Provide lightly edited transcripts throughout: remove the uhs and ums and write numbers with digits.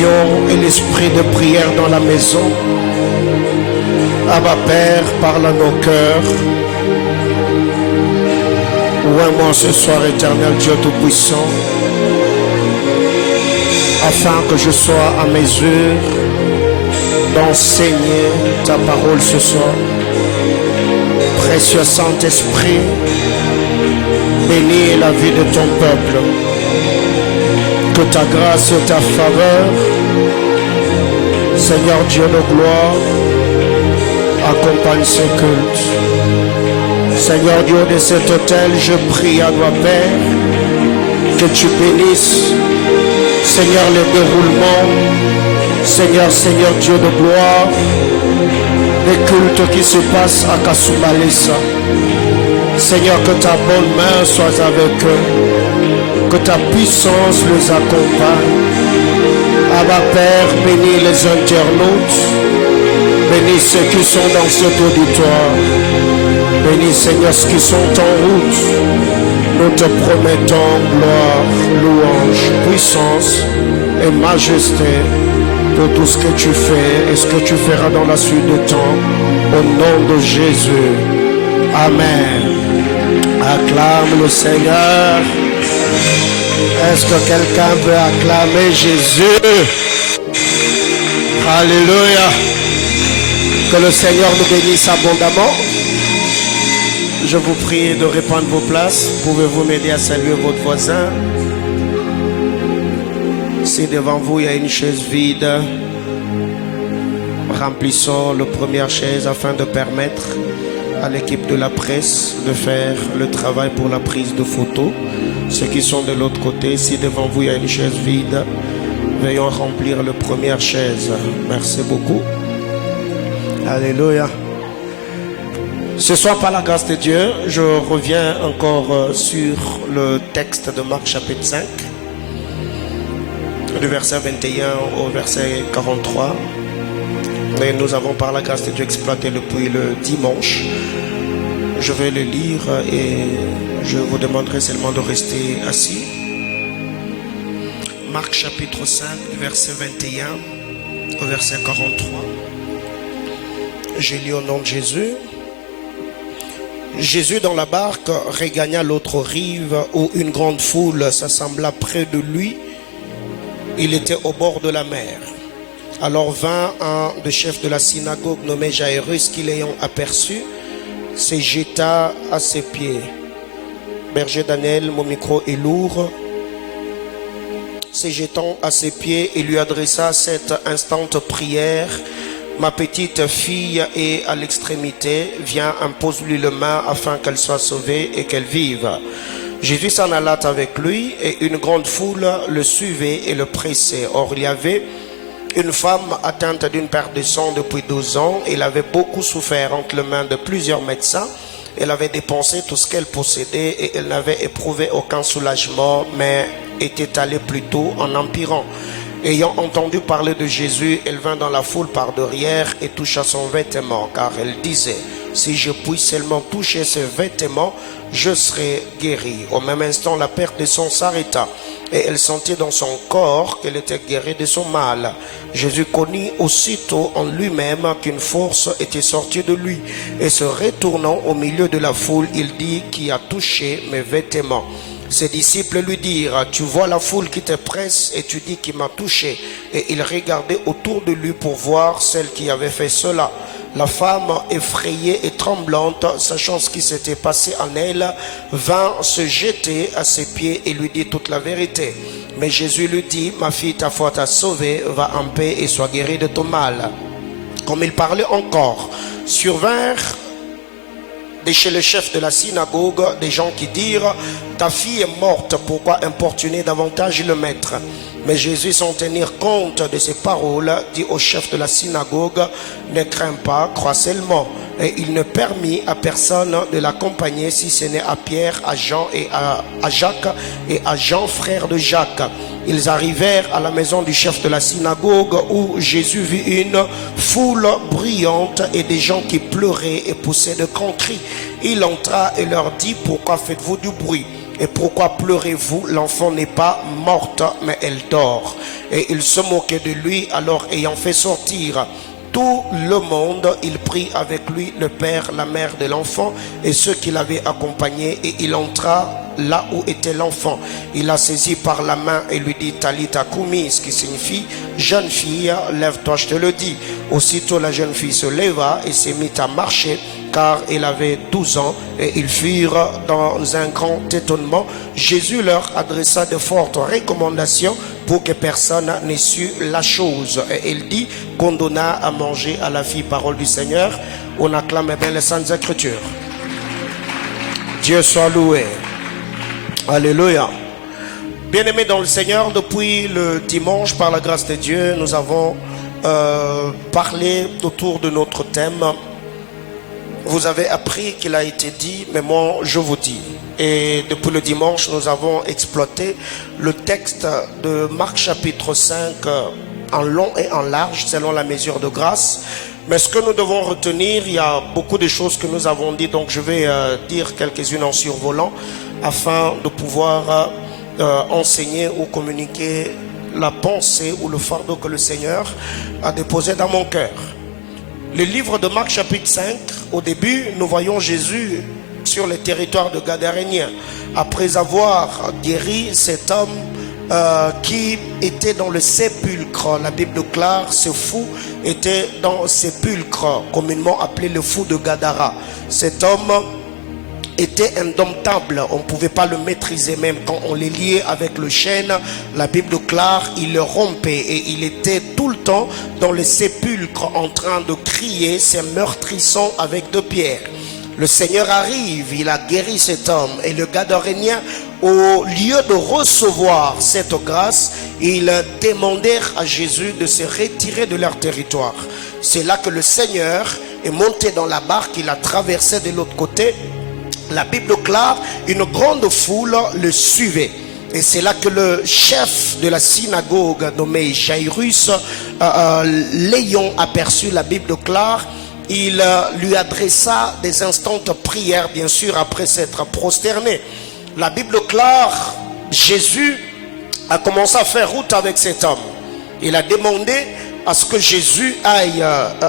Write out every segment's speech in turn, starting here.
l'onction et l'esprit de prière dans la maison. Abba Père, parle à nos cœurs. Ouvre-moi ce soir, éternel Dieu Tout-Puissant, afin que je sois à mesure d'enseigner ta parole ce soir. Précieux Saint-Esprit, bénis la vie de ton peuple. Que ta grâce et ta faveur, Seigneur Dieu de gloire, accompagne ce culte. Seigneur Dieu de cet autel, je prie à toi Père, que tu bénisses, Seigneur, le déroulement, Seigneur Dieu de gloire, les cultes qui se passent à Kasumbalesa. Seigneur, que ta bonne main soit avec eux, que ta puissance les accompagne. Abba Père, bénis les internautes, bénis ceux qui sont dans cet auditoire, bénis Seigneur ceux qui sont en route. Nous te promettons gloire, louange, puissance et majesté pour tout ce que tu fais et ce que tu feras dans la suite du temps. Au nom de Jésus. Amen. Acclame le Seigneur. Est-ce que quelqu'un veut acclamer Jésus? Alléluia. Que le Seigneur nous bénisse abondamment. Je vous prie de reprendre vos places. Pouvez-vous m'aider à saluer votre voisin? Si devant vous il y a une chaise vide, remplissons la première chaise afin de permettre à l'équipe de la presse de faire le travail pour la prise de photos. Ceux qui sont de l'autre côté, si devant vous il y a une chaise vide, veuillons remplir la première chaise. Merci beaucoup. Alléluia. Ce soir, par la grâce de Dieu, je reviens encore sur le texte de Marc chapitre 5, du verset 21 au verset 43. Et nous avons par la grâce de Dieu exploité depuis le dimanche. Je vais le lire et je vous demanderai seulement de rester assis. Marc chapitre 5, du verset 21 au verset 43. Je lis au nom de Jésus. Jésus dans la barque regagna l'autre rive où une grande foule s'assembla près de lui. Il était au bord de la mer. Alors vint un des chefs de la synagogue nommé Jairus qui l'ayant aperçu, se jeta à ses pieds. Berger Daniel, mon micro est lourd. Se jetant à ses pieds, il lui adressa cette instante prière. Ma petite fille est à l'extrémité, viens, impose-lui le main afin qu'elle soit sauvée et qu'elle vive. Jésus s'en alla avec lui et une grande foule le suivait et le pressait. Or il y avait une femme atteinte d'une perte de sang depuis 12 ans. Elle avait beaucoup souffert entre les mains de plusieurs médecins. Elle avait dépensé tout ce qu'elle possédait et elle n'avait éprouvé aucun soulagement, mais était allée plutôt en empirant. Ayant entendu parler de Jésus, elle vint dans la foule par derrière et toucha son vêtement, car elle disait, si je puis seulement toucher ses vêtements, je serai guérie. Au même instant, la perte de sang s'arrêta et elle sentit dans son corps qu'elle était guérie de son mal. Jésus connut aussitôt en lui-même qu'une force était sortie de lui et se retournant au milieu de la foule, il dit, qui a touché mes vêtements? Ses disciples lui dirent, tu vois la foule qui te presse et tu dis qui m'a touché. Et il regardait autour de lui pour voir celle qui avait fait cela. La femme, effrayée et tremblante, sachant ce qui s'était passé en elle, vint se jeter à ses pieds et lui dit toute la vérité. Mais Jésus lui dit, ma fille, ta foi t'a sauvée, va en paix et sois guérie de ton mal. Comme il parlait encore, survinrent de chez le chef de la synagogue des gens qui dirent, ta fille est morte, pourquoi importuner davantage le maître? Mais Jésus, sans tenir compte de ces paroles, dit au chef de la synagogue, ne crains pas, crois seulement. Et il ne permit à personne de l'accompagner, si ce n'est à Pierre, à Jean et à Jacques et à Jean, frère de Jacques. Ils arrivèrent à la maison du chef de la synagogue où Jésus vit une foule bruyante et des gens qui pleuraient et poussaient de grands cris. Il entra et leur dit, pourquoi faites-vous du bruit? Et pourquoi pleurez-vous? L'enfant n'est pas morte, mais elle dort. Et il se moquait de lui. Alors, ayant fait sortir tout le monde, il prit avec lui le père, la mère de l'enfant et ceux qui l'avaient accompagné, et il entra là où était l'enfant. Il la saisit par la main et lui dit Talita Kumi, ce qui signifie jeune fille, lève-toi, je te le dis. Aussitôt la jeune fille se leva et s'est mise à marcher, car elle avait 12 ans, et ils furent dans un grand étonnement. Jésus leur adressa de fortes recommandations pour que personne n'ait su la chose. Et il dit qu'on donna à manger à la fille. Parole du Seigneur. On acclame bien les Saintes Écritures. Dieu soit loué. Alléluia. Bien-aimés dans le Seigneur, depuis le dimanche, par la grâce de Dieu, nous avons parlé autour de notre thème. Vous avez appris qu'il a été dit, mais moi je vous dis. Et depuis le dimanche, nous avons exploité le texte de Marc chapitre 5 en long et en large, selon la mesure de grâce. Mais ce que nous devons retenir, il y a beaucoup de choses que nous avons dit, donc je vais dire quelques-unes en survolant, afin de pouvoir enseigner ou communiquer la pensée ou le fardeau que le Seigneur a déposé dans mon cœur. Le livre de Marc chapitre 5, au début, nous voyons Jésus sur le territoire de Gadarénien. Après avoir guéri cet homme qui était dans le sépulcre, la Bible déclare, ce fou était dans le sépulcre, communément appelé le fou de Gadara. Cet homme était indomptable, on ne pouvait pas le maîtriser, même quand on les liait avec le chêne. La Bible déclare, il le rompait et il était tout le temps dans le sépulcre en train de crier, se meurtrissant avec deux pierres. Le Seigneur arrive, il a guéri cet homme, et le Gadarénien, au lieu de recevoir cette grâce, ils demandèrent à Jésus de se retirer de leur territoire. C'est là que le Seigneur est monté dans la barque, il a traversé de l'autre côté. La Bible déclare, une grande foule le suivait. Et c'est là que le chef de la synagogue nommé Jairus, l'ayant aperçu, la Bible déclare, il lui adressa des instantes prières, bien sûr, après s'être prosterné. La Bible déclare, Jésus a commencé à faire route avec cet homme. Il a demandé à ce que Jésus aille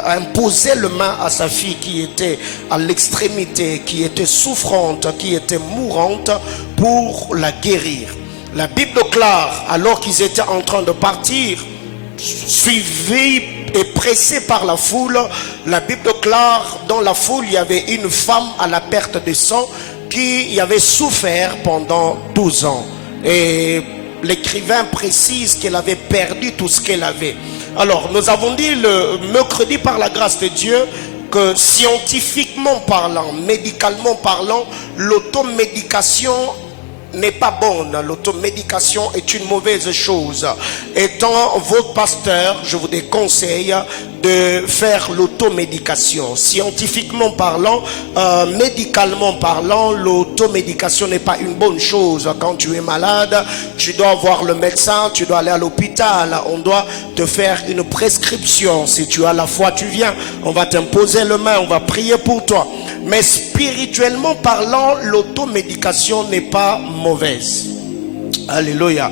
imposer le main à sa fille qui était à l'extrémité, qui était souffrante, qui était mourante, pour la guérir. La Bible déclare, alors qu'ils étaient en train de partir, suivis et pressés par la foule, la Bible déclare, dans la foule, il y avait une femme à la perte de sang qui avait souffert pendant 12 ans. Et l'écrivain précise qu'elle avait perdu tout ce qu'elle avait. Alors, nous avons dit le mercredi, par la grâce de Dieu, que scientifiquement parlant, médicalement parlant, l'automédication n'est pas bonne. L'automédication est une mauvaise chose. Étant votre pasteur, je vous déconseille de faire l'automédication. Scientifiquement parlant, médicalement parlant, l'automédication n'est pas une bonne chose. Quand tu es malade, tu dois voir le médecin, tu dois aller à l'hôpital, on doit te faire une prescription. Si tu as la foi, tu viens, on va t'imposer le main, on va prier pour toi. Mais spirituellement parlant, l'automédication n'est pas mauvaise. Alléluia.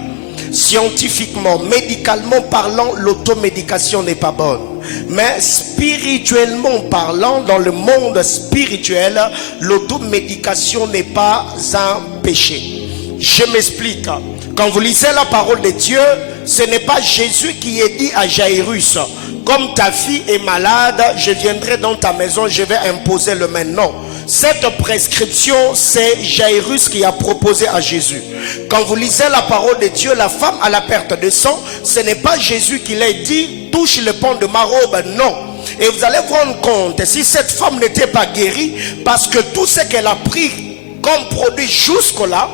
Scientifiquement, médicalement parlant, l'automédication n'est pas bonne. Mais spirituellement parlant, dans le monde spirituel, l'automédication n'est pas un péché. Je m'explique. Quand vous lisez la parole de Dieu, ce n'est pas Jésus qui est dit à Jairus, comme ta fille est malade, je viendrai dans ta maison, je vais imposer le main. Non. Cette prescription, c'est Jairus qui a proposé à Jésus. Quand vous lisez la parole de Dieu, la femme à la perte de sang, ce n'est pas Jésus qui l'a dit, touche le pan de ma robe. Non. Et vous allez vous rendre compte, si cette femme n'était pas guérie, parce que tout ce qu'elle a pris comme produit jusque-là,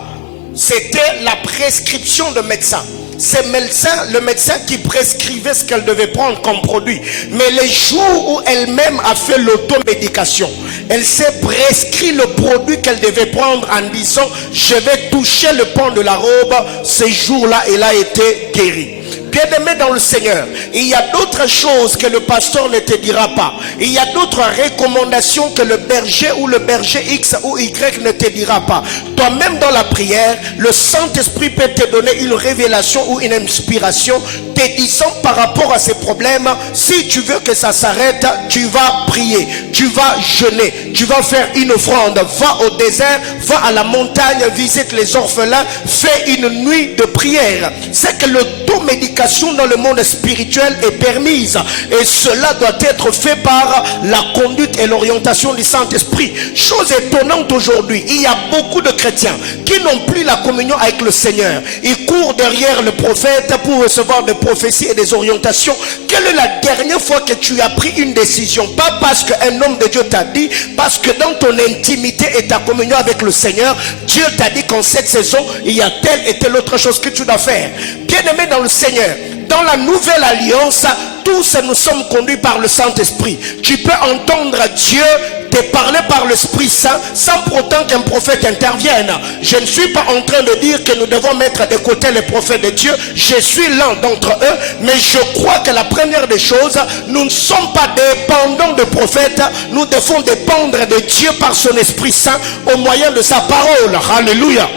c'était la prescription de médecin. C'est le médecin qui prescrivait ce qu'elle devait prendre comme produit. Mais les jours où elle-même a fait l'automédication, elle s'est prescrit le produit qu'elle devait prendre en disant, je vais toucher le pan de la robe. Ce jour-là, elle a été guérie. bien-aimé dans le Seigneur, il y a d'autres choses que le pasteur ne te dira pas. Il y a d'autres recommandations que le berger ou le berger X ou Y ne te dira pas. Toi-même dans la prière, le Saint-Esprit peut te donner une révélation ou une inspiration te disant par rapport à ces problèmes, si tu veux que ça s'arrête, tu vas prier, tu vas jeûner, tu vas faire une offrande, va au désert, va à la montagne, visite les orphelins, fais une nuit de prière. C'est que l'automédication dans le monde spirituel est permise et cela doit être fait par la conduite et l'orientation du Saint-Esprit. Chose étonnante aujourd'hui, il y a beaucoup de chrétiens qui n'ont plus la communion avec le Seigneur. Ils courent derrière le prophète pour recevoir des prophéties et des orientations. Quelle est la dernière fois que tu as pris une décision? Pas parce qu'un homme de Dieu t'a dit, parce que dans ton intimité et ta communion avec le Seigneur, Dieu t'a dit qu'en cette saison, il y a telle et telle autre chose que tu dois faire. Bien-aimé dans le Seigneur, dans la nouvelle alliance, tous nous sommes conduits par le Saint-Esprit. Tu peux entendre Dieu te parler par l'Esprit Saint sans pour autant qu'un prophète intervienne. Je ne suis pas en train de dire que nous devons mettre de côté les prophètes de Dieu. Je suis l'un d'entre eux, mais je crois que la première des choses, nous ne sommes pas dépendants de prophètes. Nous devons dépendre de Dieu par son Esprit Saint au moyen de sa parole. Alléluia.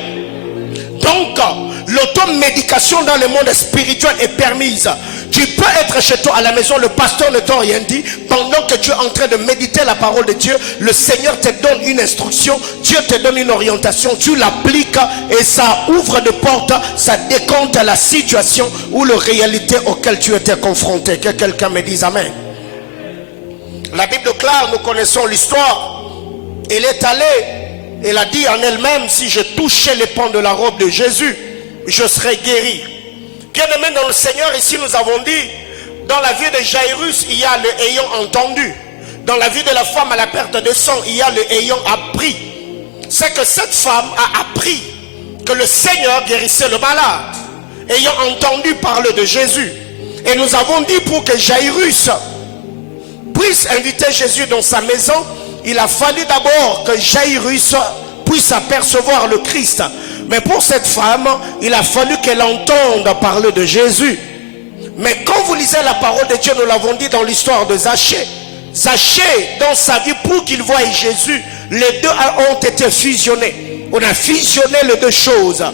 Donc, l'automédication dans le monde spirituel est permise. Tu peux être chez toi à la maison, le pasteur ne t'a rien dit. Pendant que tu es en train de méditer la parole de Dieu, le Seigneur te donne une instruction, Dieu te donne une orientation, tu l'appliques et ça ouvre des portes, ça décompte la situation ou la réalité auquel tu étais confronté. Que quelqu'un me dise Amen. La Bible claire, nous connaissons l'histoire. Elle est allée, elle a dit en elle-même, si je touchais les pans de la robe de Jésus, je serai guéri. Bien-aimé dans le Seigneur, ici nous avons dit, dans la vie de Jairus, il y a le ayant entendu. Dans la vie de la femme à la perte de sang, il y a le ayant appris. C'est que cette femme a appris que le Seigneur guérissait le malade, ayant entendu parler de Jésus. Et nous avons dit pour que Jairus puisse inviter Jésus dans sa maison, il a fallu d'abord que Jairus puisse apercevoir le Christ. Mais pour cette femme, il a fallu qu'elle entende parler de Jésus. Mais quand vous lisez la parole de Dieu, nous l'avons dit dans l'histoire de Zachée. Zachée, dans sa vie, pour qu'il voie Jésus, les deux ont été fusionnés. On a fusionné les deux choses.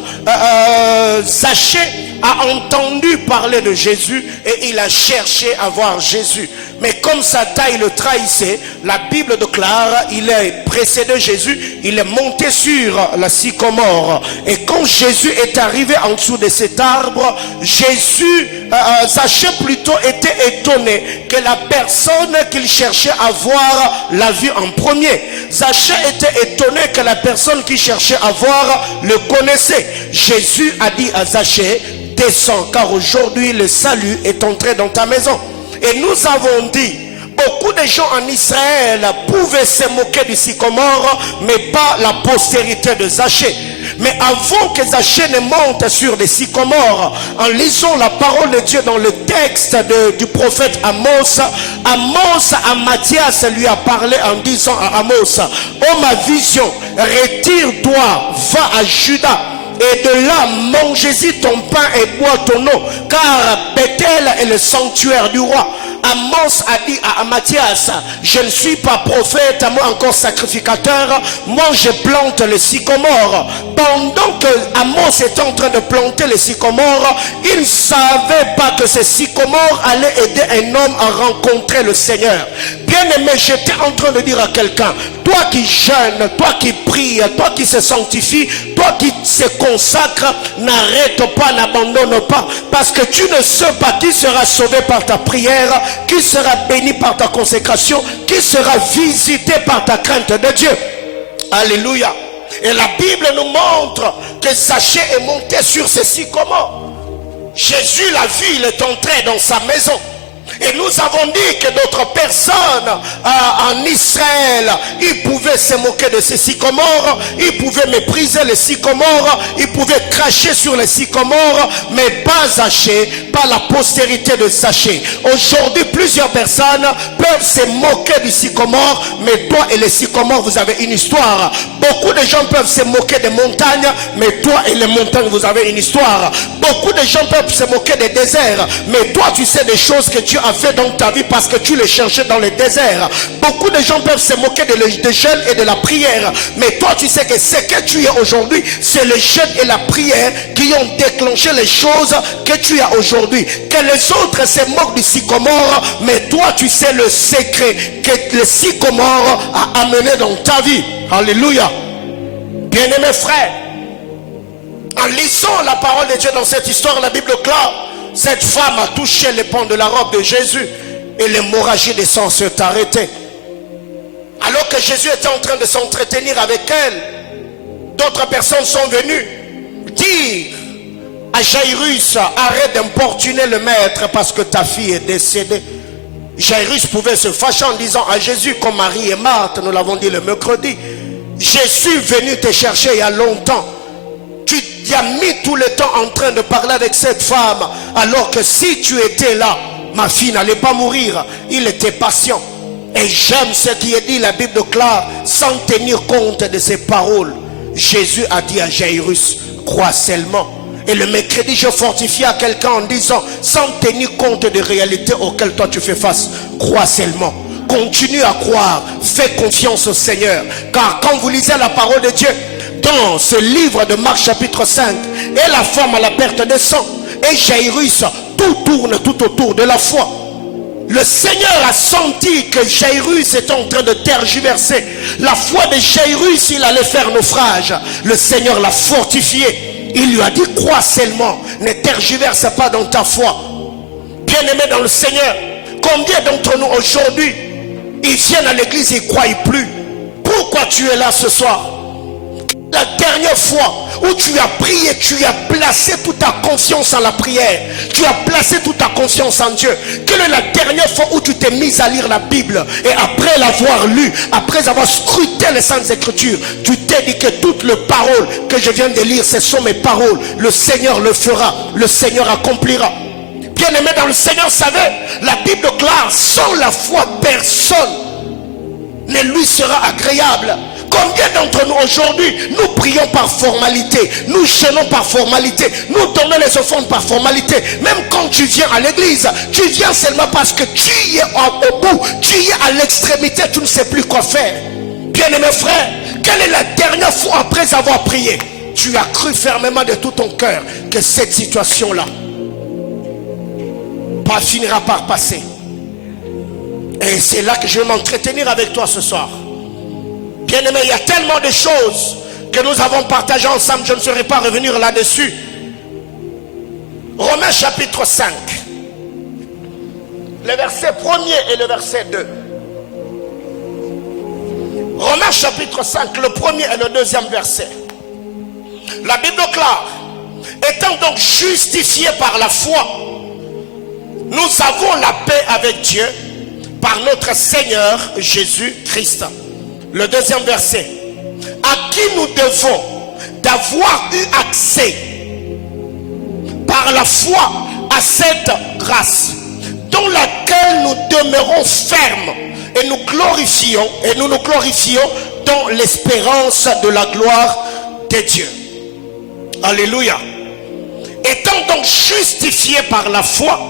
Zachée a entendu parler de Jésus et il a cherché à voir Jésus. Mais comme sa taille le trahissait, la Bible déclare, il est précédé Jésus, il est monté sur la sycomore. Et quand Jésus est arrivé en dessous de cet arbre, Zachée plutôt était étonné que la personne qu'il cherchait à voir l'a vu en premier. Zachée était étonné que la personne qu'il cherchait à voir le connaissait. Jésus a dit à Zachée, descends, car aujourd'hui le salut est entré dans ta maison. Et nous avons dit, beaucoup de gens en Israël pouvaient se moquer du sycomore, mais pas la postérité de Zachée. Mais avant que Zachée ne monte sur des sycomores, en lisant la parole de Dieu dans le texte du prophète Amos, à Matthias lui a parlé en disant à Amos, oh ma vision, retire-toi, va à Juda. Et de là, mangez-y ton pain et bois ton eau, car Bethel est le sanctuaire du roi. Amos a dit à Matthias, je ne suis pas prophète, moi encore sacrificateur, moi je plante les sycomores. Pendant que Amos était en train de planter les sycomores, il ne savait pas que ces sycomores allaient aider un homme à rencontrer le Seigneur. Bien aimé, j'étais en train de dire à quelqu'un, toi qui jeûnes, toi qui pries, toi qui se sanctifie, toi qui se consacre, n'arrête pas, n'abandonne pas, parce que tu ne sais pas qui sera sauvé par ta prière, qui sera béni par ta consécration, qui sera visité par ta crainte de Dieu. Alléluia. Et la Bible nous montre que Zachée est monté sur ces sycomores. Jésus l'a vu, il est entré dans sa maison. Et nous avons dit que d'autres personnes en Israël, ils pouvaient se moquer de ces sycomores, ils pouvaient mépriser les sycomores, ils pouvaient cracher sur les sycomores, mais pas Zachée, pas la postérité de Zachée. Aujourd'hui, plusieurs personnes peuvent se moquer du sycomore, mais toi et les sycomores, vous avez une histoire. Beaucoup de gens peuvent se moquer des montagnes, mais toi et les montagnes, vous avez une histoire. Beaucoup de gens peuvent se moquer des déserts, mais toi, tu sais des choses que tu as fait dans ta vie parce que tu les cherchais dans les déserts. Beaucoup de gens peuvent se moquer de jeûne et de la prière, mais toi tu sais que ce que tu es aujourd'hui, c'est le jeûne et la prière qui ont déclenché les choses que tu as aujourd'hui. Que les autres se moquent du sycomore, mais toi tu sais le secret que le sycomore a amené dans ta vie. Alléluia. Bien-aimés frères, en lisant la parole de Dieu dans cette histoire, la Bible clare, cette femme a touché les pans de la robe de Jésus et l'hémorragie de sang s'est arrêtée. Alors que Jésus était en train de s'entretenir avec elle, d'autres personnes sont venues dire à Jairus, arrête d'importuner le maître parce que ta fille est décédée. Jairus pouvait se fâcher en disant à Jésus, comme Marie et Marthe, nous l'avons dit le mercredi, je suis venu te chercher il y a longtemps. Tu as mis tout le temps en train de parler avec cette femme, alors que si tu étais là, ma fille n'allait pas mourir. Il était patient. Et j'aime ce qui est dit, la Bible clare, sans tenir compte de ses paroles. Jésus a dit à Jairus, crois seulement. Et le mercredi, je fortifie à quelqu'un en disant, sans tenir compte des réalités auxquelles toi tu fais face, crois seulement. Continue à croire, fais confiance au Seigneur. Car quand vous lisez la parole de Dieu, dans ce livre de Marc chapitre 5, et la femme à la perte de sang, et Jairus, tout tourne tout autour de la foi. Le Seigneur a senti que Jairus était en train de tergiverser. La foi de Jairus, il allait faire naufrage. Le Seigneur l'a fortifié. Il lui a dit, crois seulement, ne tergiverse pas dans ta foi. Bien-aimé dans le Seigneur, combien d'entre nous aujourd'hui, ils viennent à l'église et ils ne croient plus? Pourquoi tu es là ce soir? La dernière fois où tu as prié, tu as placé toute ta confiance en la prière, tu as placé toute ta confiance en Dieu. Quelle est la dernière fois où tu t'es mis à lire la Bible et après l'avoir lu, après avoir scruté les Saintes Écritures, tu t'es dit que toutes les paroles que je viens de lire, ce sont mes paroles. Le Seigneur le fera, le Seigneur accomplira. Bien-aimé dans le Seigneur, savez, la Bible clare, sans la foi, personne ne lui sera agréable. Combien d'entre nous aujourd'hui, nous prions par formalité, nous jeûnons par formalité, nous donnons les offrandes par formalité. Même quand tu viens à l'église, tu viens seulement parce que tu y es au bout, tu y es à l'extrémité, tu ne sais plus quoi faire. Bien-aimé frère, quelle est la dernière fois après avoir prié, tu as cru fermement de tout ton cœur que cette situation-là finira par passer? Et c'est là que je vais m'entretenir avec toi ce soir. Bien-aimé, il y a tellement de choses que nous avons partagées ensemble, je ne serai pas revenir là-dessus. Romains chapitre 5, le verset 1er et le verset 2. Romains chapitre 5, le premier et le deuxième verset. La Bible clare, étant donc justifiés par la foi, nous avons la paix avec Dieu par notre Seigneur Jésus-Christ. Le deuxième verset. À qui nous devons d'avoir eu accès par la foi à cette grâce dans laquelle nous demeurons fermes et nous nous glorifions dans l'espérance de la gloire de Dieu. Alléluia. Étant donc justifiés par la foi,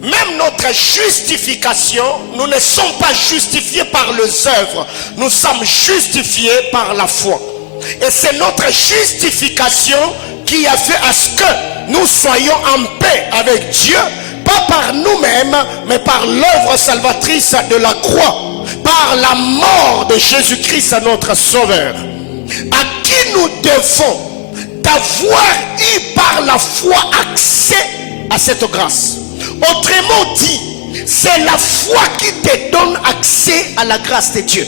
même notre justification, nous ne sommes pas justifiés par les œuvres, nous sommes justifiés par la foi. Et c'est notre justification qui a fait à ce que nous soyons en paix avec Dieu, pas par nous-mêmes, mais par l'œuvre salvatrice de la croix, par la mort de Jésus-Christ, notre Sauveur, à qui nous devons d'avoir eu par la foi accès à cette grâce. Autrement dit, c'est la foi qui te donne accès à la grâce de Dieu.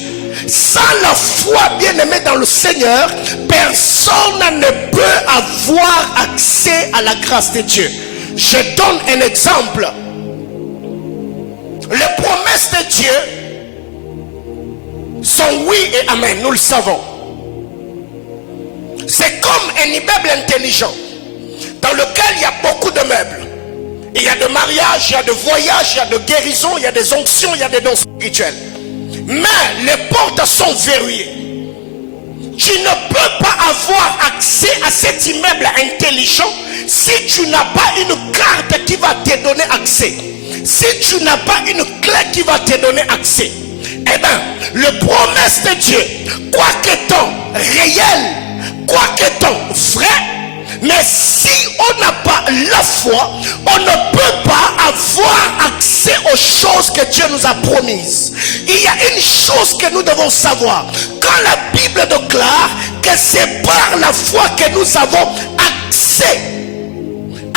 Sans la foi, bien-aimé dans le Seigneur, personne ne peut avoir accès à la grâce de Dieu. Je donne un exemple. Les promesses de Dieu sont oui et amen, nous le savons. C'est comme un immeuble intelligent dans lequel il y a beaucoup de meubles. Il y a de mariages, il y a de voyages, il y a de guérisons, il y a des onctions, il y a des dons spirituels. Mais les portes sont verrouillées. Tu ne peux pas avoir accès à cet immeuble intelligent si tu n'as pas une carte qui va te donner accès. Si tu n'as pas une clé qui va te donner accès. Eh bien, le promesse de Dieu, quoi qu'étant réel, quoi qu'étant vrai, mais si on n'a pas la foi, on ne peut pas avoir accès aux choses que Dieu nous a promises. Il y a une chose que nous devons savoir. Quand la Bible déclare que c'est par la foi que nous avons accès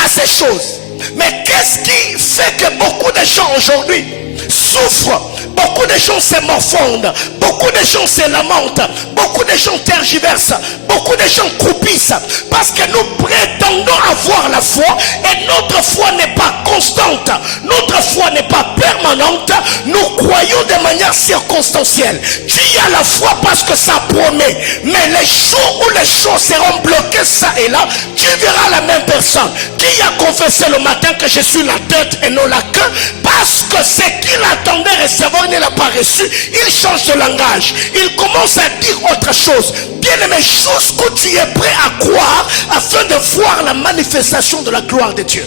à ces choses. Mais qu'est-ce qui fait que beaucoup de gens aujourd'hui souffrent? Beaucoup de gens se morfondent, beaucoup de gens se lamentent, beaucoup de gens tergiversent, beaucoup de gens croupissent parce que nous prétendons avoir la foi et notre foi n'est pas constante, notre foi n'est pas permanente, nous croyons de manière circonstancielle. Tu y as la foi parce que ça promet, mais les jours où les choses seront bloquées ça et là, tu verras la même personne qui a confessé le matin que je suis la tête et non la queue parce que ce qu'il attendait recevoir, il ne l'a pas reçu. Il change de langage, il commence à dire autre chose. Bien aimé, jusqu'où tu es prêt à croire afin de voir la manifestation de la gloire de Dieu.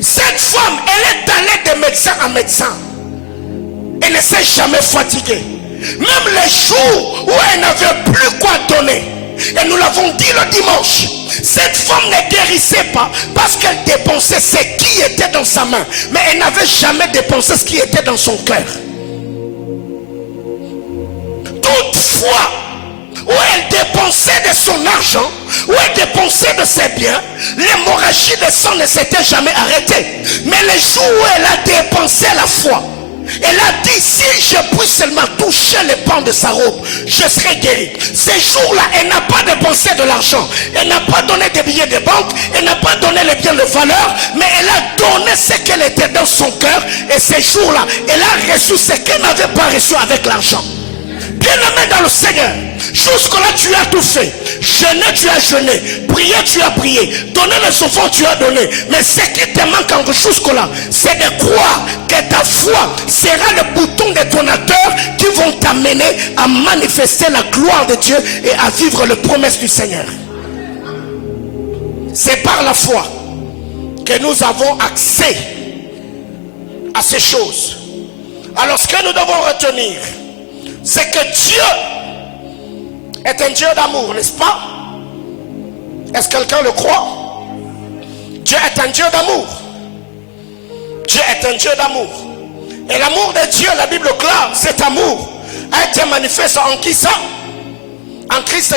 Cette femme, elle est allée de médecin en médecin. Elle ne s'est jamais fatiguée. Même les jours où elle n'avait plus quoi donner, et nous l'avons dit le dimanche, cette femme ne guérissait pas parce qu'elle dépensait ce qui était dans sa main, mais elle n'avait jamais dépensé ce qui était dans son cœur. Toutefois, où elle dépensait de son argent, où elle dépensait de ses biens, l'hémorragie de sang ne s'était jamais arrêtée. Mais les jours où elle a dépensé la foi, elle a dit, si je puis seulement toucher les pans de sa robe, je serai guéri. Ces jours-là, elle n'a pas dépensé de l'argent. Elle n'a pas donné des billets de banque. Elle n'a pas donné les biens de valeur. Mais elle a donné ce qu'elle était dans son cœur. Et ces jours-là, elle a reçu ce qu'elle n'avait pas reçu avec l'argent. Bien-aimé dans le Seigneur, jusque-là tu as tout fait. Jeûner, tu as jeûné. Prier, tu as prié. Donner les enfants, tu as donné. Mais ce qui te manque encore jusque-là, c'est de croire que ta foi sera le bouton détonateur qui vont t'amener à manifester la gloire de Dieu et à vivre les promesses du Seigneur. C'est par la foi que nous avons accès à ces choses. Alors ce que nous devons retenir, c'est que Dieu est un Dieu d'amour, n'est-ce pas? Est-ce que quelqu'un le croit? Dieu est un Dieu d'amour. Dieu est un Dieu d'amour. Et l'amour de Dieu, la Bible clame, cet amour a été manifesté en qui ça? En Christ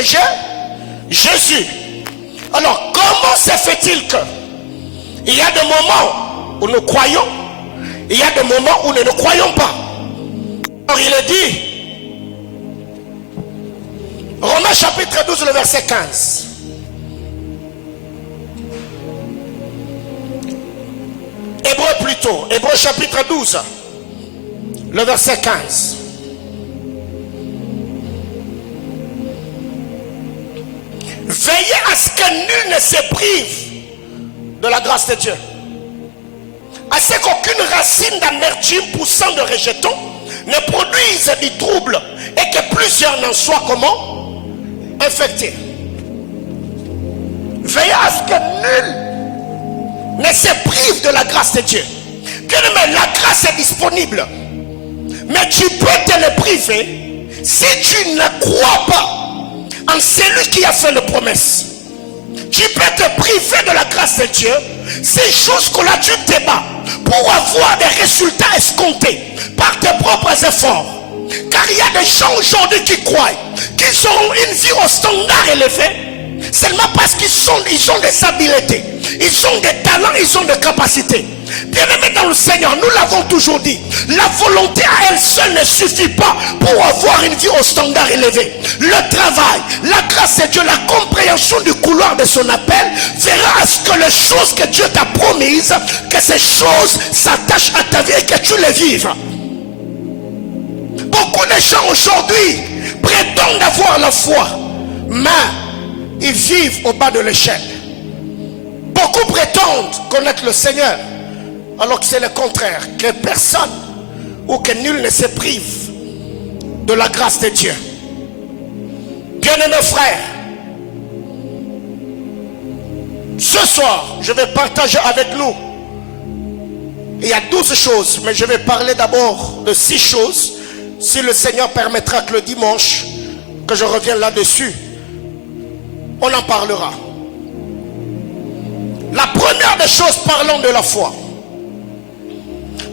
Jésus. Alors, comment se fait-il que il y a des moments où nous croyons, il y a des moments où nous ne croyons pas? Alors, il est dit, Romains chapitre 12, le verset 15. Hébreux chapitre 12, le verset 15. Veillez à ce que nul ne se prive de la grâce de Dieu. À ce qu'aucune racine d'amertume poussant de rejeton ne produise du trouble et que plusieurs n'en soient comment? Infectés. Veillez à ce que nul ne se prive de la grâce de Dieu. Bien aimé, la grâce est disponible, mais tu peux te le priver si tu ne crois pas en celui qui a fait la promesse. Tu peux te priver de la grâce de Dieu si jusque-là tu te bats pour avoir des résultats escomptés par tes propres efforts. Car il y a des gens aujourd'hui qui croient qu'ils auront une vie au standard élevé seulement parce qu'ils ont des habiletés, ils ont des talents, ils ont des capacités. Bien-aimés dans le Seigneur, nous l'avons toujours dit, la volonté à elle seule ne suffit pas pour avoir une vie au standard élevé. Le travail, la grâce de Dieu, la compréhension du couloir de son appel verra à ce que les choses que Dieu t'a promises, que ces choses s'attachent à ta vie et que tu les vives. Beaucoup de gens aujourd'hui prétendent avoir la foi, mais ils vivent au bas de l'échelle. Beaucoup prétendent connaître le Seigneur, alors que c'est le contraire, que personne ou que nul ne se prive de la grâce de Dieu. Bien-aimés frères, ce soir, je vais partager avec nous. Il y a 12 choses, mais je vais parler d'abord de 6 choses. Si le Seigneur permettra que le dimanche, que je revienne là-dessus, on en parlera. La première des choses, parlons de la foi.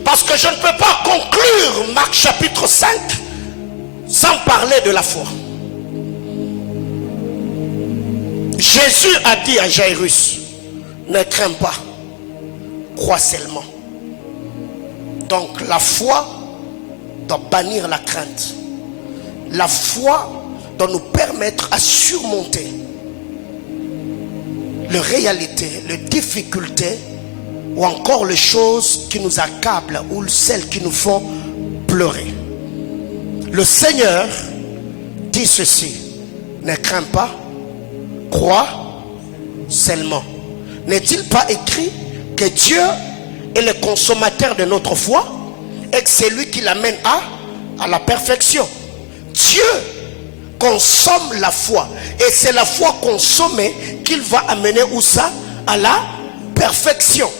Parce que je ne peux pas conclure Marc chapitre 5 sans parler de la foi. Jésus a dit à Jairus, ne crains pas, crois seulement. Donc la foi doit bannir la crainte. La foi doit nous permettre à surmonter les réalités, les difficultés ou encore les choses qui nous accablent ou celles qui nous font pleurer. Le Seigneur dit ceci, ne crains pas, crois seulement. N'est-il pas écrit que Dieu est le consommateur de notre foi et que c'est lui qui l'amène à la perfection? Dieu consomme la foi et c'est la foi consommée qu'il va amener où ça? À la perfection.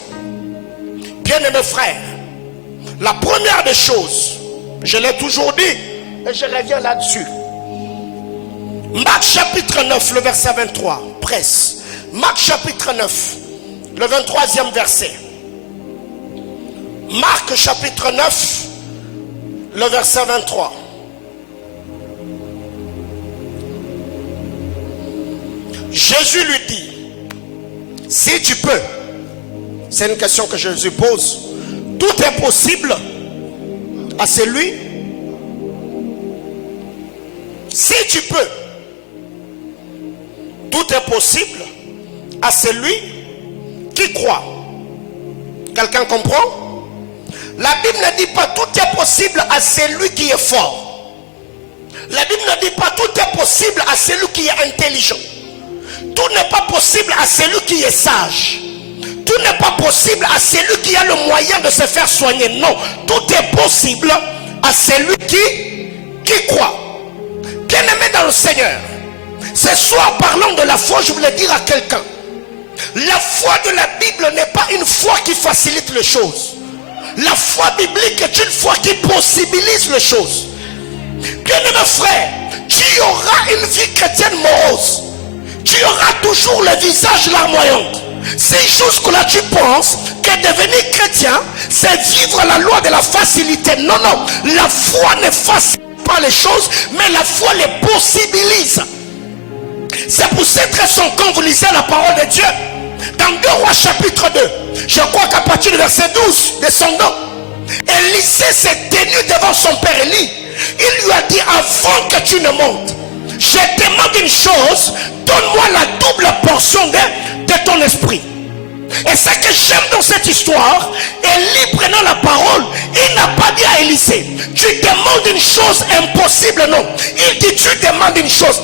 Bien-aimés frères, la première des choses, je l'ai toujours dit et je reviens là-dessus. Marc chapitre 9, le verset 23, presse. Marc chapitre 9, le 23e verset. Marc chapitre 9, le verset 23. Jésus lui dit, si tu peux, c'est une question que Jésus pose, tout est possible à celui, si tu peux, tout est possible à celui qui croit. Quelqu'un comprend? La Bible ne dit pas tout est possible à celui qui est fort. La Bible ne dit pas tout est possible à celui qui est intelligent. Tout n'est pas possible à celui qui est sage. Tout n'est pas possible à celui qui a le moyen de se faire soigner. Non, tout est possible à celui qui croit. Bien-aimé dans le Seigneur, ce soir, parlons de la foi, je voulais dire à quelqu'un, la foi de la Bible n'est pas une foi qui facilite les choses. La foi biblique est une foi qui possibilise les choses. Bien-aimé frère, tu auras une vie chrétienne morose. Tu auras toujours le visage larmoyant. C'est jusque-là tu penses que devenir chrétien, c'est vivre la loi de la facilité. Non, non, la foi ne facilite pas les choses, mais la foi les possibilise. C'est pour cette raison, quand vous lisez la parole de Dieu, dans 2 Rois chapitre 2, je crois qu'à partir du verset 12, descendant, Élisée s'est tenu devant son père Élie. Il lui a dit, avant que tu ne montes, je demande une chose, donne-moi la double portion de ton esprit. Et ce que j'aime dans cette histoire, Élie prenant la parole, il n'a pas dit à Élisée, tu demandes une chose impossible, non. Il dit, tu demandes une chose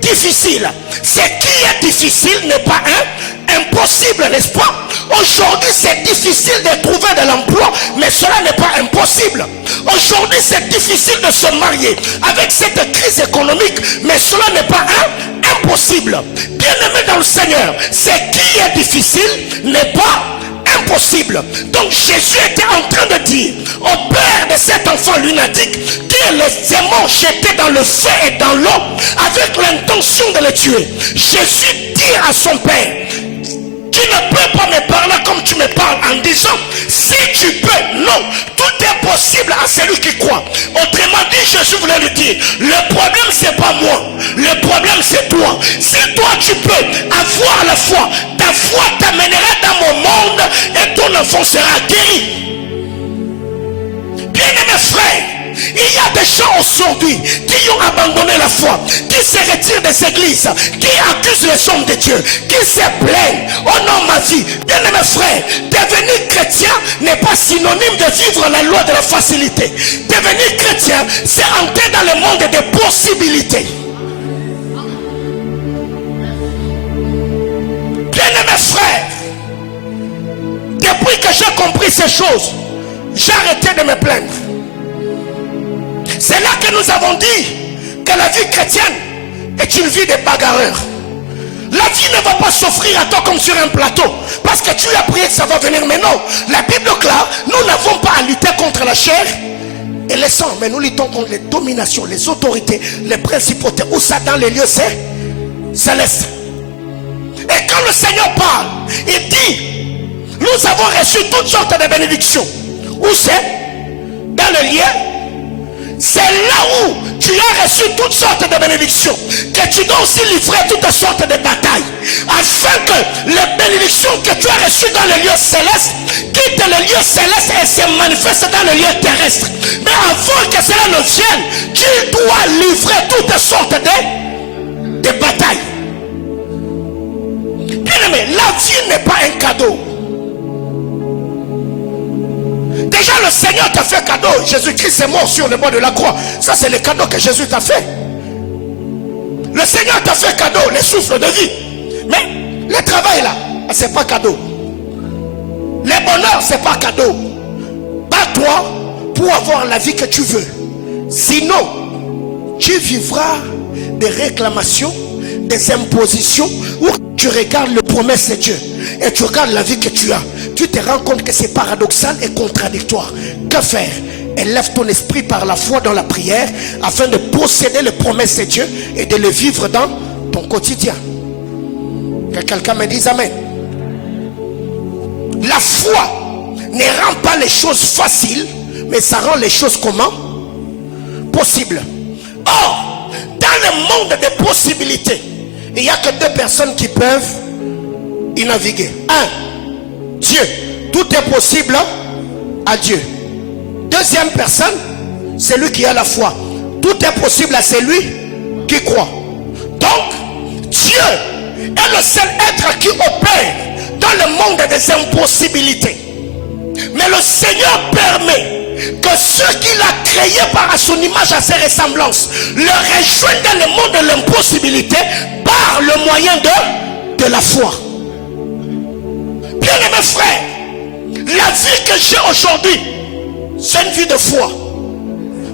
difficile. Ce qui est difficile n'est pas impossible, n'est-ce pas? Aujourd'hui c'est difficile de trouver de l'emploi, mais cela n'est pas impossible. Aujourd'hui c'est difficile de se marier avec cette crise économique, mais cela n'est pas impossible. Bien-aimé dans le Seigneur, ce qui est difficile n'est pas impossible. Donc Jésus était en train de dire au père de cet enfant lunatique que les démons jetés dans le feu et dans l'eau avec l'intention de le tuer. Jésus dit à son père, Tu ne peux pas me parler comme tu me parles en disant, si tu peux, non. Tout est possible à celui qui croit. Autrement dit, Jésus voulait lui dire, le problème c'est pas moi, le problème c'est toi. Si toi tu peux avoir la foi, ta foi t'amènera dans mon monde et ton enfant sera guéri. Bien-aimés frères, il y a des gens aujourd'hui qui ont abandonné la foi, qui se retirent des églises, qui accusent les hommes de Dieu, qui se plaignent. Oh non, ma vie, bien-aimés frères, devenir chrétien n'est pas synonyme de vivre la loi de la facilité. Devenir chrétien, c'est entrer dans le monde des possibilités. Bien-aimés frères, depuis que j'ai compris ces choses, j'ai arrêté de me plaindre. C'est là que nous avons dit que la vie chrétienne est une vie de bagarreurs. La vie ne va pas s'offrir à toi comme sur un plateau parce que tu as prié que ça va venir. Mais non, la Bible claire, nous n'avons pas à lutter contre la chair et le sang, mais nous luttons contre les dominations, les autorités, les principautés. Où ça? Dans les lieux célestes. Et quand le Seigneur parle, il dit, nous avons reçu toutes sortes de bénédictions. Où c'est? Dans le lieu. C'est là où tu as reçu toutes sortes de bénédictions, que tu dois aussi livrer toutes sortes de batailles, afin que les bénédictions que tu as reçues dans le lieu céleste quittent le lieu céleste et se manifestent dans le lieu terrestre. Mais avant que cela ne vienne, tu dois livrer toutes sortes de batailles. Bien aimé, la vie n'est pas un cadeau. Déjà le Seigneur t'a fait cadeau. Jésus-Christ est mort sur le bois de la croix. Ça c'est le cadeau que Jésus t'a fait. Le Seigneur t'a fait cadeau, le souffle de vie. Mais le travail là, c'est pas cadeau. Le bonheur, c'est pas cadeau. Bats-toi pour avoir la vie que tu veux. Sinon, tu vivras des réclamations, des impositions, où tu regardes les promesses de Dieu et tu regardes la vie que tu as. Tu te rends compte que c'est paradoxal et contradictoire. Que faire? Élève ton esprit par la foi dans la prière afin de posséder les promesses de Dieu et de les vivre dans ton quotidien. Que quelqu'un me dise amen. La foi ne rend pas les choses faciles, mais ça rend les choses comment? Possibles. Or, dans le monde des possibilités, il n'y a que deux personnes qui peuvent y naviguer. Un, Dieu. Tout est possible à Dieu. Deuxième personne, c'est lui qui a la foi. Tout est possible à celui qui croit. Donc, Dieu est le seul être qui opère dans le monde des impossibilités. Mais le Seigneur permet que ceux qu'il a créés par son image à ses ressemblances le rejoignent dans le monde de l'impossibilité par le moyen de la foi. Bien aimés frères, la vie que j'ai aujourd'hui, c'est une vie de foi.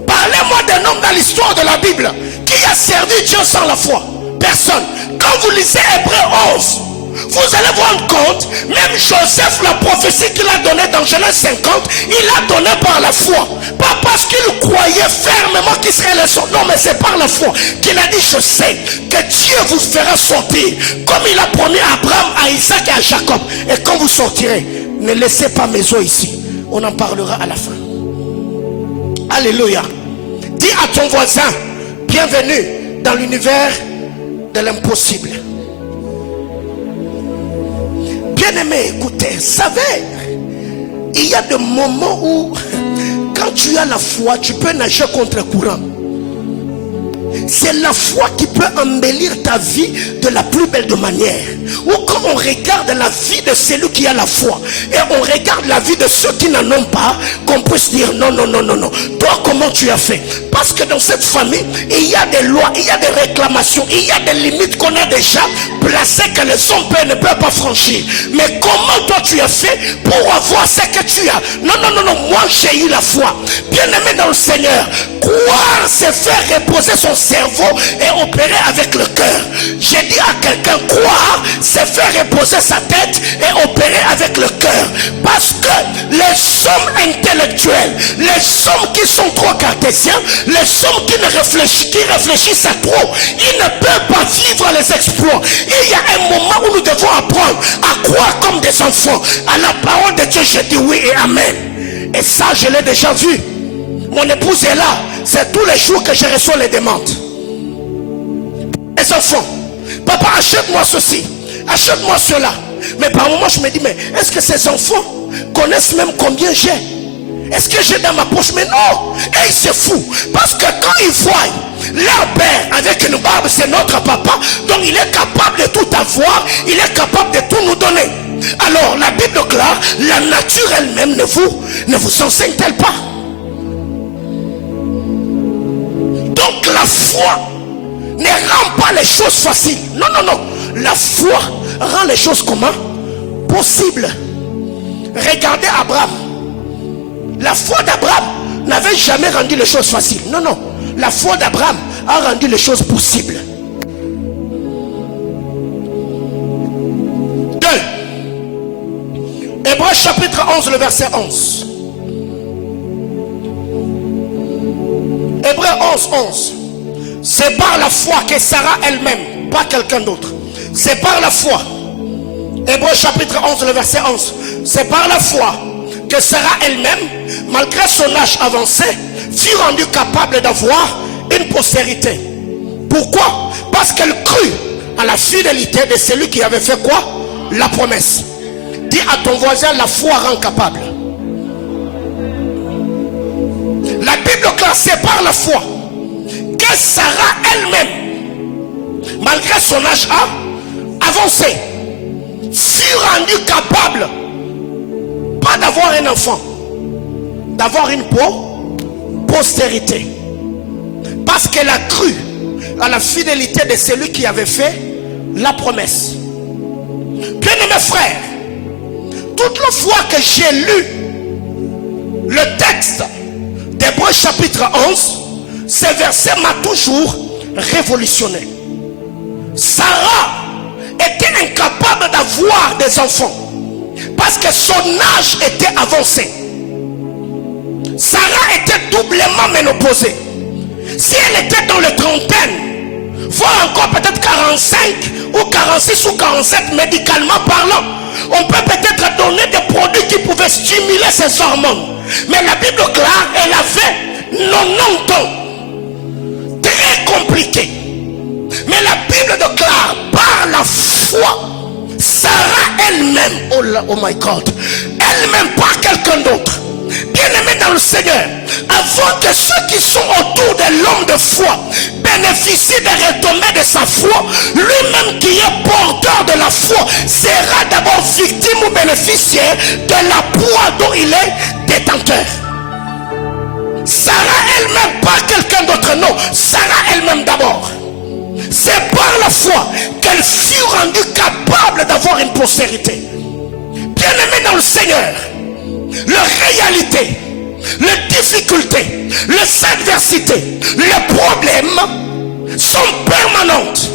Parlez-moi d'un homme dans l'histoire de la Bible qui a servi Dieu sans la foi. Personne. Quand vous lisez Hébreux 11, vous allez vous rendre compte, même Joseph, la prophétie qu'il a donnée dans Genèse 50, il l'a donnée par la foi. Pas parce qu'il croyait fermement qu'il serait le son. Non, mais c'est par la foi qu'il a dit, je sais que Dieu vous fera sortir, comme il a promis à Abraham, à Isaac et à Jacob. Et quand vous sortirez, ne laissez pas mes os ici. On en parlera à la fin. Alléluia. Dis à ton voisin, bienvenue dans l'univers de l'impossible. Bien-aimé, écoutez, savez, il y a des moments où, quand tu as la foi, tu peux nager contre le courant. C'est la foi qui peut embellir ta vie de la plus belle de manière. Ou quand on regarde la vie de celui qui a la foi et on regarde la vie de ceux qui n'en ont pas, qu'on puisse dire non, non, non, non, non. Toi, comment tu as fait? Parce que dans cette famille, il y a des lois, il y a des réclamations, il y a des limites qu'on a déjà placées que les hommes ne peuvent pas franchir. Mais comment toi tu as fait pour avoir ce que tu as? Non, non, non, non, moi j'ai eu la foi. Bien aimé dans le Seigneur, croire c'est faire reposer son cerveau et opérer avec le cœur. J'ai dit à quelqu'un, croire c'est faire reposer sa tête et opérer avec le cœur. Parce que les hommes intellectuels, les hommes qui sont trop cartésiens, Les hommes qui réfléchissent à trop, ils ne peuvent pas vivre les exploits. Il y a un moment où nous devons apprendre à croire comme des enfants. À la parole de Dieu, je dis oui et amen. Et ça, je l'ai déjà vu. Mon épouse est là. C'est tous les jours que je reçois les demandes. Les enfants, papa, achète-moi ceci, achète-moi cela. Mais par moments, je me dis, mais est-ce que ces enfants connaissent même combien j'ai? Est-ce que j'ai dans ma poche? Mais non. Et c'est fou. Parce que quand ils voient leur père avec une barbe, c'est notre papa. Donc il est capable de tout avoir. Il est capable de tout nous donner. Alors la Bible déclare, la nature elle-même ne vous enseigne-t-elle pas? Donc la foi ne rend pas les choses faciles. Non, non, non. La foi rend les choses comment? Possibles. Regardez Abraham. La foi d'Abraham n'avait jamais rendu les choses faciles. Non, non. La foi d'Abraham a rendu les choses possibles. 2. Hébreux chapitre 11, le verset 11. Hébreux 11, 11. C'est par la foi que Sarah elle-même, pas quelqu'un d'autre. C'est par la foi. Hébreux chapitre 11, le verset 11. C'est par la foi que Sarah elle-même, malgré son âge avancé, fut rendue capable d'avoir une postérité. Pourquoi? Parce qu'elle crut à la fidélité de celui qui avait fait quoi? La promesse. Dis à ton voisin, la foi rend capable. La Bible classe, c'est par la foi que Sarah elle-même, malgré son âge avancé, fut rendue capable, pas d'avoir un enfant, d'avoir une postérité. Parce qu'elle a cru à la fidélité de celui qui avait fait la promesse. Bien-aimés frères, toute la fois que j'ai lu le texte d'Hébreux chapitre 11, ce verset m'a toujours révolutionné. Sarah était incapable d'avoir des enfants parce que son âge était avancé. Sarah était doublement ménopausée. Si elle était dans les trentaines, voire encore peut-être 45 ou 46 ou 47 médicalement parlant, on peut peut-être donner des produits qui pouvaient stimuler ses hormones. Mais la Bible clare, elle avait 90 ans. Très compliqué. Mais la Bible déclare par la foi, Sarah elle-même, oh my God, elle-même, pas quelqu'un d'autre, bien-aimé dans le Seigneur, avant que ceux qui sont autour de l'homme de foi bénéficient des retombées de sa foi, lui-même qui est porteur de la foi sera d'abord victime ou bénéficiaire de la proie dont il est détenteur. Sarah elle-même, pas quelqu'un d'autre, non, Sarah elle-même d'abord. C'est par la foi qu'elle fut rendue capable d'avoir une postérité. Bien-aimé dans le Seigneur, les réalités, les difficultés, les adversités, les problèmes sont permanentes.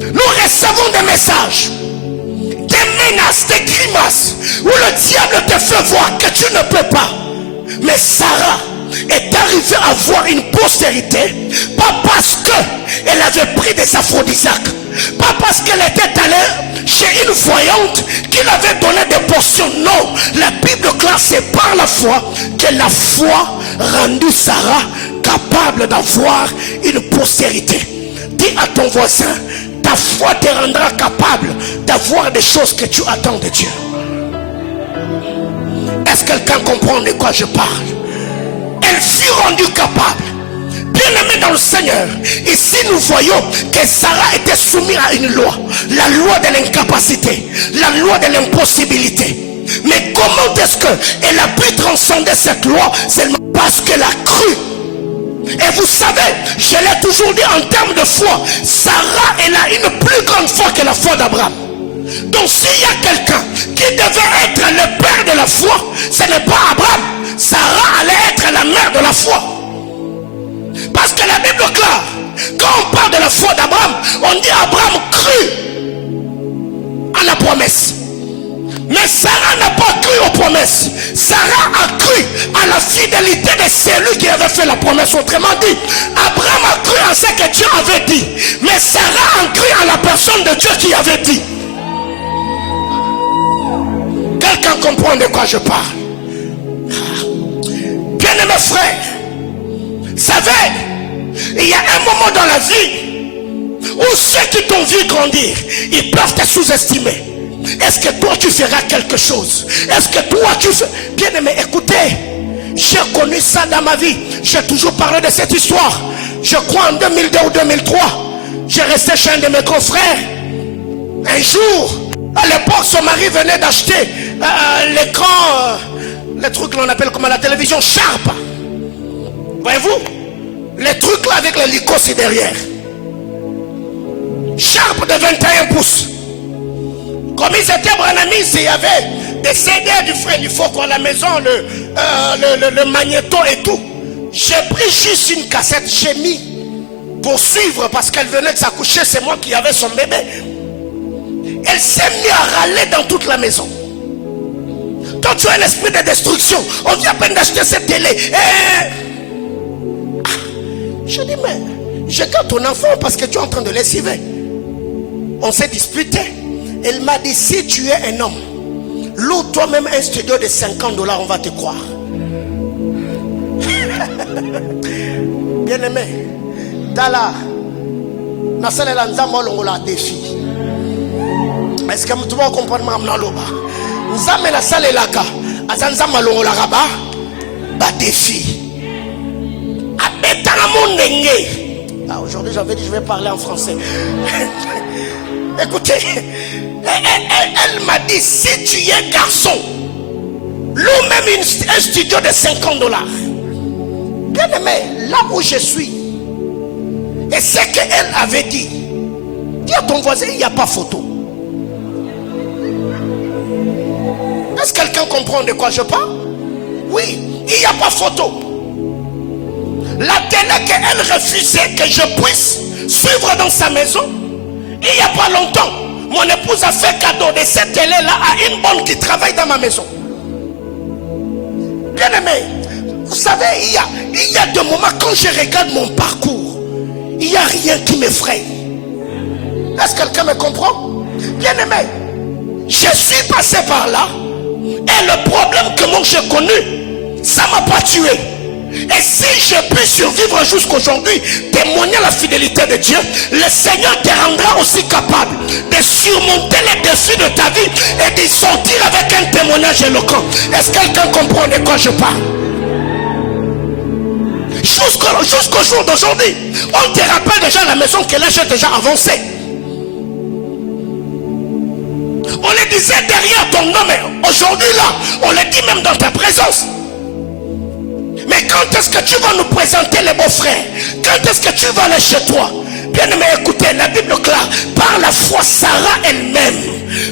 Nous recevons des messages, des menaces, des grimaces, où le diable te fait voir que tu ne peux pas. Mais Sarah est arrivée à avoir une postérité, pas parce qu'elle avait pris des aphrodisiaques, pas parce qu'elle était allée chez une voyante qui l'avait donné des potions. Non, la Bible classe, c'est par la foi que la foi rendit Sarah capable d'avoir une postérité. Dis à ton voisin, ta foi te rendra capable d'avoir des choses que tu attends de Dieu. Est-ce que quelqu'un comprend de quoi je parle? Elle fut rendue capable. Bien-aimé dans le Seigneur, ici nous voyons que Sarah était soumise à une loi, la loi de l'incapacité, la loi de l'impossibilité. Mais comment est-ce qu'elle a pu transcender cette loi? Seulement parce qu'elle a cru. Et vous savez, je l'ai toujours dit en termes de foi, Sarah, elle a une plus grande foi que la foi d'Abraham. Donc s'il y a quelqu'un qui devait être le père de la foi, ce n'est pas Abraham. Sarah allait être la mère de la foi. Parce que la Bible clare, quand on parle de la foi d'Abraham, on dit Abraham crut à la promesse. Mais Mais Sarah n'a pas cru aux promesses. Sarah a cru à la fidélité de celui qui avait fait la promesse. Autrement dit, Abraham a cru en ce que Dieu avait dit. Mais Sarah a cru en la personne de Dieu qui avait dit. Quelqu'un comprend de quoi je parle? Bien-aimés frères, savez, il y a un moment dans la vie où ceux qui t'ont vu grandir, ils peuvent te sous-estimer. Est-ce que toi tu feras quelque chose? Est-ce que toi tu fais... Bien-aimé, écoutez, j'ai connu ça dans ma vie. J'ai toujours parlé de cette histoire. Je crois en 2002 ou 2003, j'ai resté chez un de mes grands frères. Un jour, à l'époque, son mari venait d'acheter l'écran, le truc qu'on appelle comme à la télévision, Sharp. Voyez-vous? Les trucs là avec l'hélico c'est derrière. Sharp de 21 pouces. Comme ils étaient branamis, il y avait des CD du frère du Faucon à la maison, le magnéto et tout. J'ai pris juste une cassette, j'ai mis pour suivre parce qu'elle venait de s'accoucher, c'est moi qui avais son bébé. Elle s'est mise à râler dans toute la maison. Toi tu as un esprit de destruction. On vient à peine d'acheter cette télé. Je dis mais je garde ton enfant parce que tu es en train de lessiver. On s'est disputé. Elle m'a dit si tu es un homme, loue toi-même un studio de $50, on va te croire. Bien aimé, Dala, na salle la nzambo longola défi. Est-ce que tu vas comprendre ma loba? Nzambe la salle la ka, azanzamba longola raba, ba défi. Abetana mondenge. Ah, aujourd'hui j'avais dit je vais parler en français. Écoutez, elle m'a dit si tu es garçon, loue même un studio de $50. Bien aimé, là où je suis, et ce qu'elle avait dit, dis à ton voisin, il n'y a pas photo. Est-ce que quelqu'un comprend de quoi je parle? Oui, il n'y a pas photo. La télé qu'elle refusait que je puisse suivre dans sa maison, il n'y a pas longtemps, mon épouse a fait cadeau de cette télé-là à une bonne qui travaille dans ma maison. Bien aimé, vous savez, il y a des moments quand je regarde mon parcours, il n'y a rien qui m'effraie. Est-ce que quelqu'un me comprend? Bien aimé, je suis passé par là et le problème que moi j'ai connu, ça ne m'a pas tué. Et si je peux survivre jusqu'aujourd'hui, témoigner la fidélité de Dieu, le Seigneur te rendra aussi capable de surmonter les défis de ta vie et de sortir avec un témoignage éloquent. Est-ce que quelqu'un comprend de quoi je parle? Jusqu'au jour d'aujourd'hui, on te rappelle déjà la maison que l'âge est déjà avancé. On le disait derrière ton nom, mais aujourd'hui là, on le dit même dans ta présence. Mais quand est-ce que tu vas nous présenter les beaux-frères? Quand est-ce que tu vas aller chez toi? Bien aimé, écoutez, la Bible claire, par la foi, Sarah elle-même,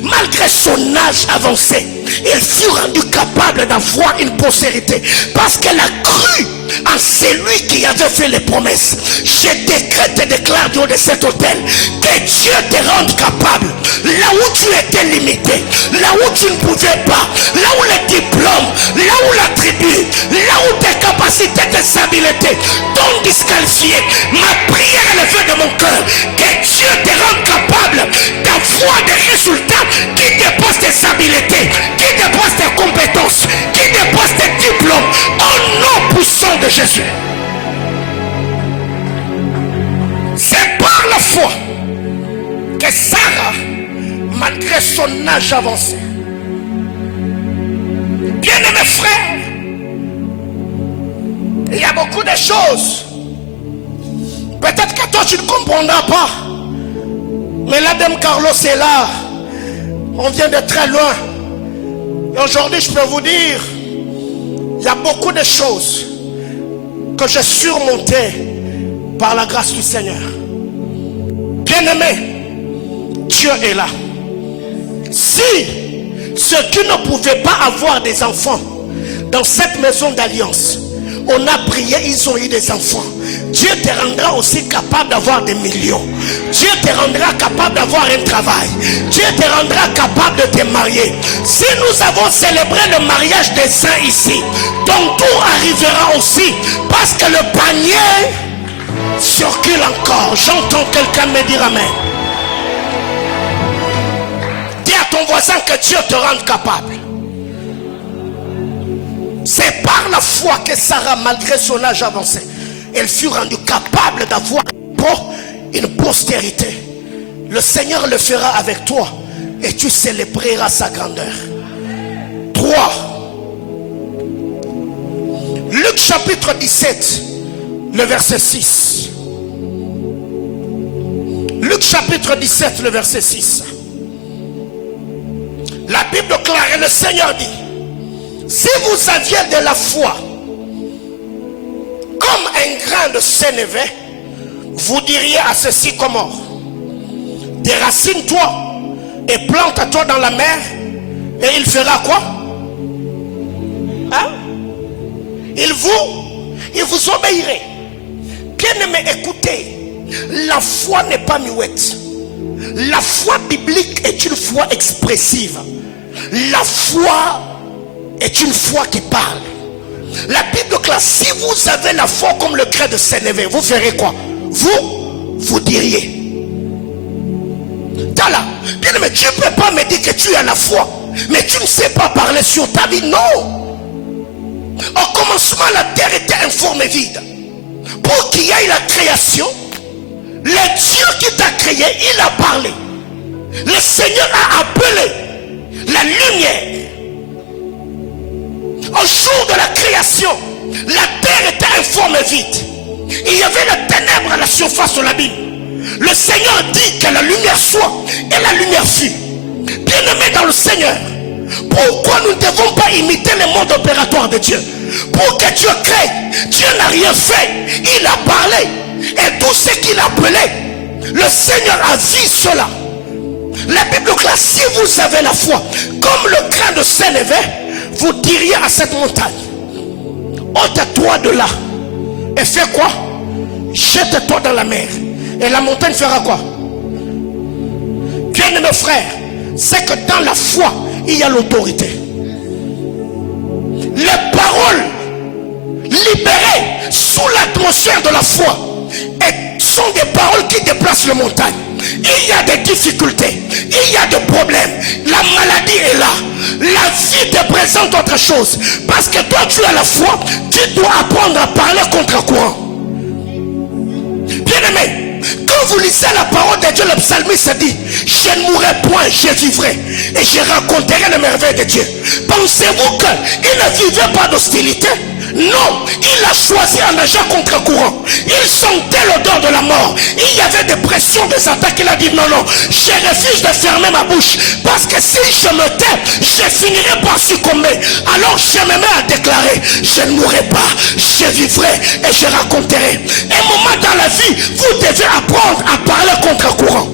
malgré son âge avancé, elle fut rendue capable d'avoir une postérité. Parce qu'elle a cru en celui qui avait fait les promesses. Je décrète et déclare du haut de cet autel que Dieu te rende capable. Là où tu étais limité, là où tu ne pouvais pas, là où les diplômes, là où la tribu, là où tes capacités, tes habiletés t'ont disqualifié. Ma prière est levée de mon cœur que Dieu te rende capable d'avoir des résultats qui dépassent tes habiletés, qui dépassent tes compétences, qui dépassent tes diplômes, au nom puissant de Jésus. C'est par la foi que Sarah, malgré son âge avancé, bien aimés frères, il y a beaucoup de choses. Peut-être que toi tu ne comprendras pas. Mais l'Adam Carlos est là. On vient de très loin. Et aujourd'hui je peux vous dire, il y a beaucoup de choses que j'ai surmontées par la grâce du Seigneur. Bien-aimé, Dieu est là. Si ceux qui ne pouvaient pas avoir des enfants dans cette maison d'alliance, on a prié, ils ont eu des enfants. Dieu te rendra aussi capable d'avoir des millions. Dieu te rendra capable d'avoir un travail. Dieu te rendra capable de te marier. Si nous avons célébré le mariage des saints ici, ton tour arrivera aussi, parce que le panier circule encore. J'entends quelqu'un me dire amen. Dis à ton voisin que Dieu te rende capable. C'est par la foi que Sarah, malgré son âge avancé, elle fut rendue capable d'avoir une postérité. Le Seigneur le fera avec toi et tu célébreras sa grandeur. 3. Luc chapitre 17, le verset 6. Luc chapitre 17, le verset 6. La Bible déclare et le Seigneur dit: si vous aviez de la foi comme un grain de sénévé, vous diriez à ceci comment: déracine-toi et plante-toi dans la mer, et il fera quoi? Hein? Il vous obéirait. Bien-aimé, écoutez, la foi n'est pas muette. La foi biblique est une foi expressive. La foi est une foi qui parle. La Bible déclare: si vous avez la foi comme le grain de sénévé, vous ferez quoi? Vous diriez. Tala, bien aimé, tu ne peux pas me dire que tu as la foi, mais tu ne sais pas parler sur ta vie. Non. Au commencement, la terre était informe et vide. Pour qu'il y ait la création, le Dieu qui t'a créé, il a parlé. Le Seigneur a appelé la lumière. Au jour de la création, la terre était informe et vide. Il y avait la ténèbre à la surface de l'abîme. Le Seigneur dit que la lumière soit, et la lumière fut. Bien-aimé dans le Seigneur, pourquoi nous ne devons pas imiter le mode opératoire de Dieu? Pour que Dieu crée, Dieu n'a rien fait. Il a parlé. Et tout ce qu'il a appelé, le Seigneur a vu cela. La Bible classe: si vous avez la foi comme le grain de sénévé, vous diriez à cette montagne: ôte-toi de là. Et fais quoi? Jette-toi dans la mer. Et la montagne fera quoi? Bien-aimé frère, c'est que dans la foi, il y a l'autorité. Les paroles libérées sous l'atmosphère de la foi sont des paroles qui déplacent les montagnes. Il y a des difficultés, il y a des problèmes, la maladie est là, la vie te présente autre chose. Parce que toi tu as la foi, tu dois apprendre à parler contre courant. Bien aimé, quand vous lisez la parole de Dieu, le psalmiste dit: je ne mourrai point, je vivrai et je raconterai les merveilles de Dieu. Pensez-vous qu'il ne vivait pas d'hostilité? Non, il a choisi un agent contre-courant. Il sentait l'odeur de la mort. Il y avait des pressions, des attaques. Il a dit: non, non, je refuse de fermer ma bouche. Parce que si je me tais, je finirai par succomber. Alors je me mets à déclarer: je ne mourrai pas, je vivrai et je raconterai. Un moment dans la vie, vous devez apprendre à parler contre-courant.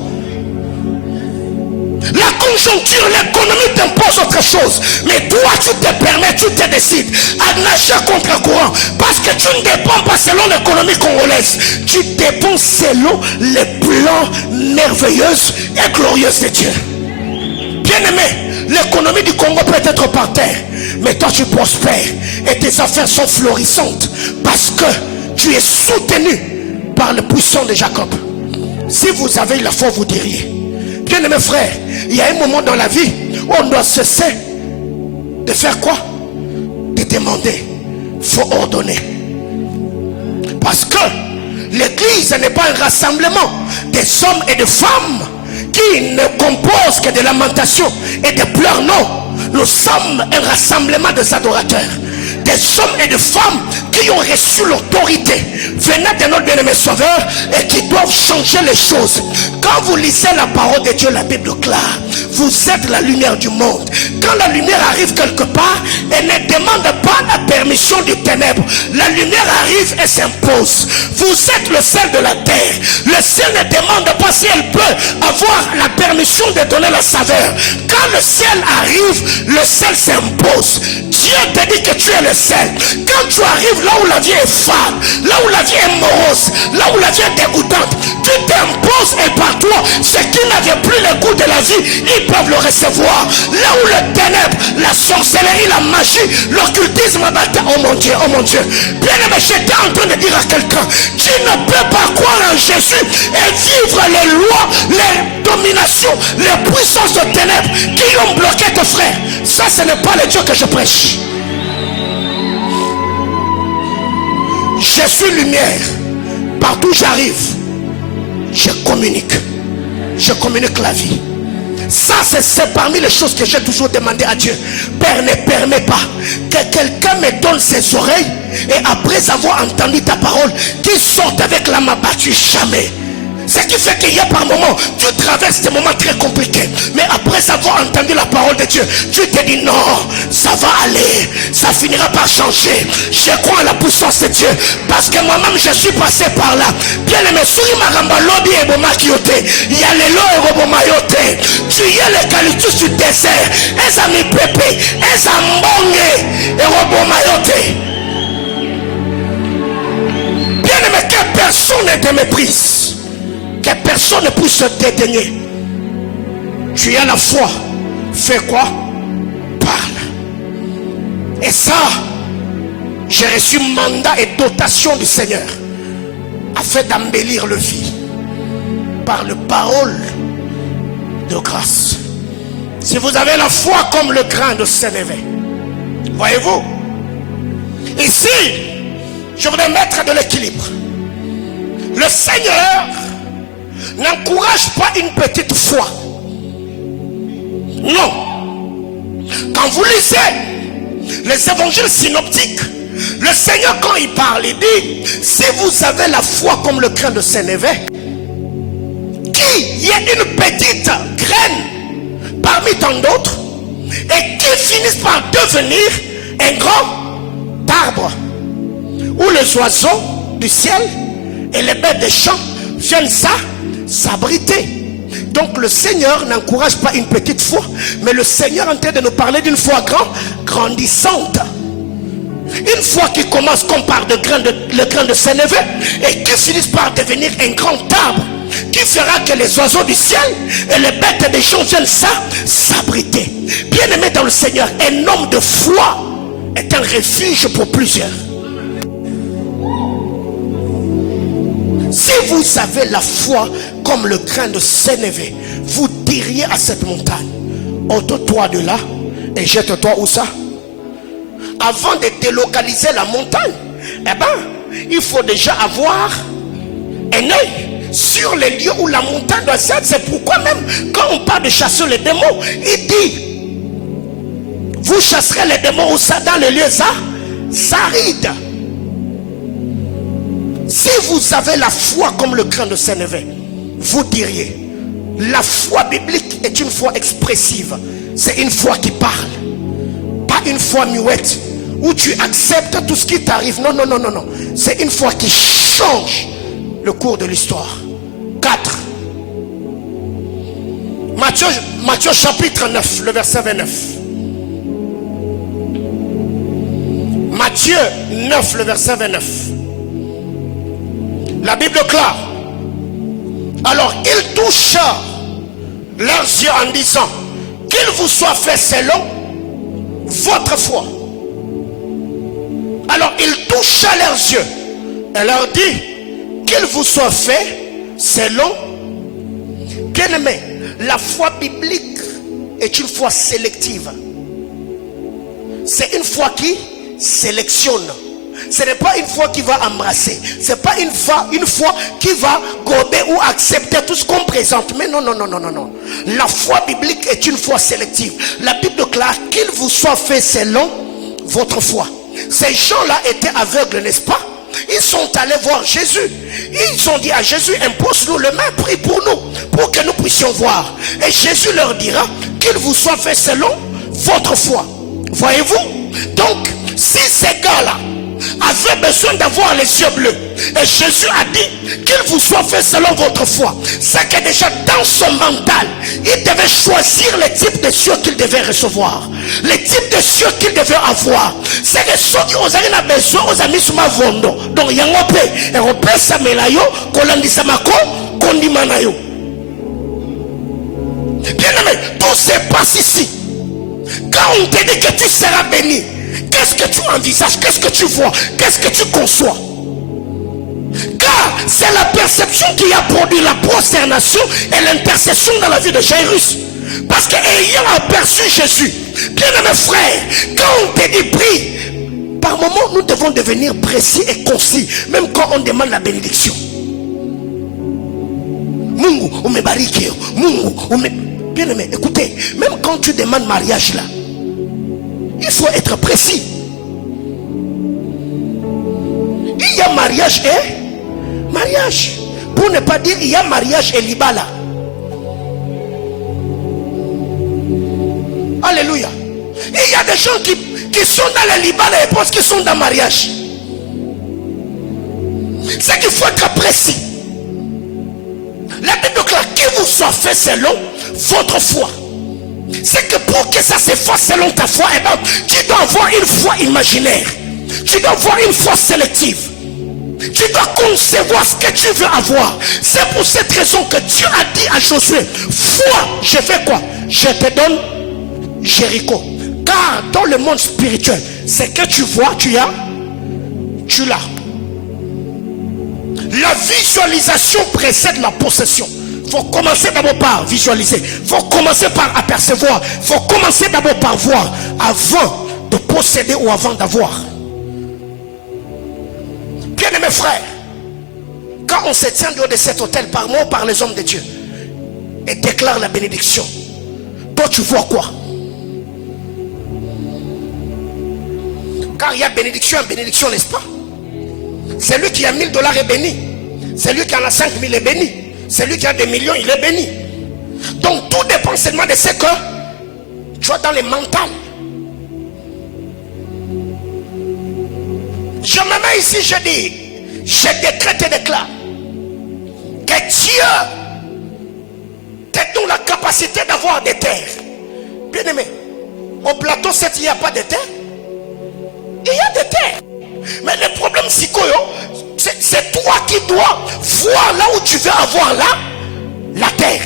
La conjoncture, l'économie t'impose autre chose. Mais toi, tu te permets, tu te décides à nager contre courant. Parce que tu ne dépends pas selon l'économie congolaise. Tu dépends selon les plans merveilleux et glorieux de Dieu. Bien-aimé, l'économie du Congo peut être par terre. Mais toi, tu prospères. Et tes affaires sont florissantes. Parce que tu es soutenu par le puissant de Jacob. Si vous avez la foi, vous diriez. Bien-aimé frère, il y a un moment dans la vie où on doit cesser de faire quoi? De demander. Il faut ordonner. Parce que l'église n'est pas un rassemblement des hommes et des femmes qui ne composent que de lamentations et de pleurs. Non, nous sommes un rassemblement des adorateurs, des hommes et des femmes qui ont reçu l'autorité venant de notre bien-aimé Sauveur et qui doivent changer les choses. Quand vous lisez la parole de Dieu, la Bible déclare: vous êtes la lumière du monde. Quand la lumière arrive quelque part, elle ne demande pas la permission du ténèbre. La lumière arrive et s'impose. Vous êtes le sel de la terre. Le le ciel ne demande pas si elle peut avoir la permission de donner la saveur. Quand le ciel arrive, le sel s'impose. Dieu te dit que tu es le sel. Quand tu arrives là où la vie est fade, là où la vie est morose, là où la vie est dégoûtante, tu t'imposes et par toi, ceux qui n'avaient plus le goût de la vie, ils peuvent le recevoir. Là où le ténèbre, la sorcellerie, la magie, l'occultisme, oh mon Dieu, oh mon Dieu. Bien aimé, j'étais en train de dire à quelqu'un, tu ne peux pas croire en Jésus et vivre les lois, les dominations, les puissances de ténèbres qui ont bloqué tes frères. Ça, ce n'est pas le Dieu que je prêche. Je suis lumière. Partout où j'arrive, je communique la vie. Ça, c'est parmi les choses que j'ai toujours demandé à Dieu. Père, ne permets pas que quelqu'un me donne ses oreilles et après avoir entendu ta parole, qu'il sorte avec la main battue. Jamais. Ce qui fait qu'il y a par moments, tu traverses des moments très compliqués. Mais après avoir entendu la parole de Dieu, tu te dis non, ça va aller. Ça finira par changer. Je crois en la puissance de Dieu. Parce que moi-même, je suis passé par là. Bien aimé, souri maramba lobby et boma kiote. Il y a les lois et roboma yote. Tu y as l'eucalyptus du désert. Et amis pépé. Et ambonge et roboma yote. Bien aimé, que personne ne te méprise. Que personne ne puisse se dédaigner. Tu as la foi. Fais quoi? Parle. Et ça, j'ai reçu mandat et dotation du Seigneur afin d'embellir le vie par le parole de grâce. Si vous avez la foi comme le grain de sénévé, voyez-vous, ici, je voudrais mettre de l'équilibre. Le Seigneur n'encourage pas une petite foi. Non. Quand vous lisez les évangiles synoptiques, le Seigneur, quand il parle, il dit, si vous avez la foi comme le grain de sénévé, qu'il y ait une petite graine parmi tant d'autres et qui finisse par devenir un grand arbre où les oiseaux du ciel et les bêtes des champs viennent s'abriter. Donc le Seigneur n'encourage pas une petite foi, mais le Seigneur est en train de nous parler d'une foi grandissante. Une foi qui commence comme par le grain de sénévé et qui finit par devenir un grand arbre qui fera que les oiseaux du ciel et les bêtes des champs viennent s'abriter. Bien aimé dans le Seigneur, un homme de foi est un refuge pour plusieurs. Si vous avez la foi comme le grain de sénévé, vous diriez à cette montagne, ôte-toi de là et jette-toi où ça? Avant de délocaliser la montagne, eh ben, il faut déjà avoir un œil sur les lieux où la montagne doit être. C'est pourquoi même quand on parle de chasser les démons, il dit, vous chasserez les démons où ça? Dans les lieux arides. Si vous avez la foi comme le grain de sénévé, vous diriez, la foi biblique est une foi expressive. C'est une foi qui parle. Pas une foi muette, où tu acceptes tout ce qui t'arrive. Non, non, non, non, non. C'est une foi qui change le cours de l'histoire. 4. Matthieu chapitre 9, le verset 29. Matthieu 9, le verset 29. La Bible clare. Alors il toucha leurs yeux en disant, qu'il vous soit fait selon votre foi. Alors il toucha leurs yeux et leur dit, qu'il vous soit fait selon. Bien aimé, la foi biblique est une foi sélective. C'est une foi qui sélectionne. Ce n'est pas une foi qui va embrasser. Ce n'est pas une foi qui va gober ou accepter tout ce qu'on présente. Mais non, non, non, non, non, non. La foi biblique est une foi sélective. La Bible déclare qu'il vous soit fait selon votre foi. Ces gens-là étaient aveugles, n'est-ce pas? Ils sont allés voir Jésus. Ils ont dit à Jésus, impose-nous le main, prie pour nous, pour que nous puissions voir. Et Jésus leur dira qu'il vous soit fait selon votre foi. Voyez-vous? Donc, si ces gars-là avait besoin d'avoir les yeux bleus. Et Jésus a dit qu'il vous soit fait selon votre foi. C'est que déjà dans son mental, il devait choisir le type de cieux qu'il devait recevoir, le type de cieux qu'il devait avoir. C'est que ceux qui ont besoin aux amis sur ma vondo. Donc il y a un peu, et on peut s'améliorer, qu'on dit ça m'a qu'on dit manayo. Bien aimé, tout se passe ici. Quand on te dit que tu seras béni, qu'est-ce que tu envisages? Qu'est-ce que tu vois? Qu'est-ce que tu conçois? Car c'est la perception qui a produit la prosternation et l'intercession dans la vie de Jairus. Parce qu'ayant aperçu Jésus, bien aimé frère, quand on te dit prie, par moments nous devons devenir précis et concis, même quand on demande la bénédiction. Mungu, on me barrique. Mungu, on me... Bien aimé, écoutez, même quand tu demandes mariage là, il faut être précis. Il y a mariage et mariage. Pour ne pas dire il y a mariage et libala. Alléluia. Et il y a des gens qui sont dans le libala et pensent qu'ils sont dans le mariage. C'est qu'il faut être précis. La Bible déclare qu'il vous soit fait selon votre foi. C'est que pour que ça se fasse selon ta foi, eh ben, tu dois avoir une foi imaginaire. Tu dois avoir une foi sélective. Tu dois concevoir ce que tu veux avoir. C'est pour cette raison que Dieu a dit à Josué, foi, je fais quoi? Je te donne Jéricho. Car dans le monde spirituel, c'est que tu vois, tu l'as. La visualisation précède la possession. Il faut commencer d'abord par visualiser. Il faut commencer par apercevoir. Il faut commencer d'abord par voir avant de posséder ou avant d'avoir. Bien aimés frères, quand on se tient dehors de cet hôtel par moi ou par les hommes de Dieu et déclare la bénédiction, toi tu vois quoi? Car il y a bénédiction, n'est-ce pas? Celui qui a 1000 dollars est béni. Celui qui en a 5000 est béni. Celui qui a des millions, il est béni. Donc tout dépend seulement de ce que tu as dans le mental. Je me mets ici, je dis, je décrète et déclare que Dieu te donne la capacité d'avoir des terres. Bien aimé, au plateau 7, il n'y a pas de terre. Il y a des terres. Mais le problème, c'est quoi? C'est toi qui dois voir là où tu veux avoir la terre.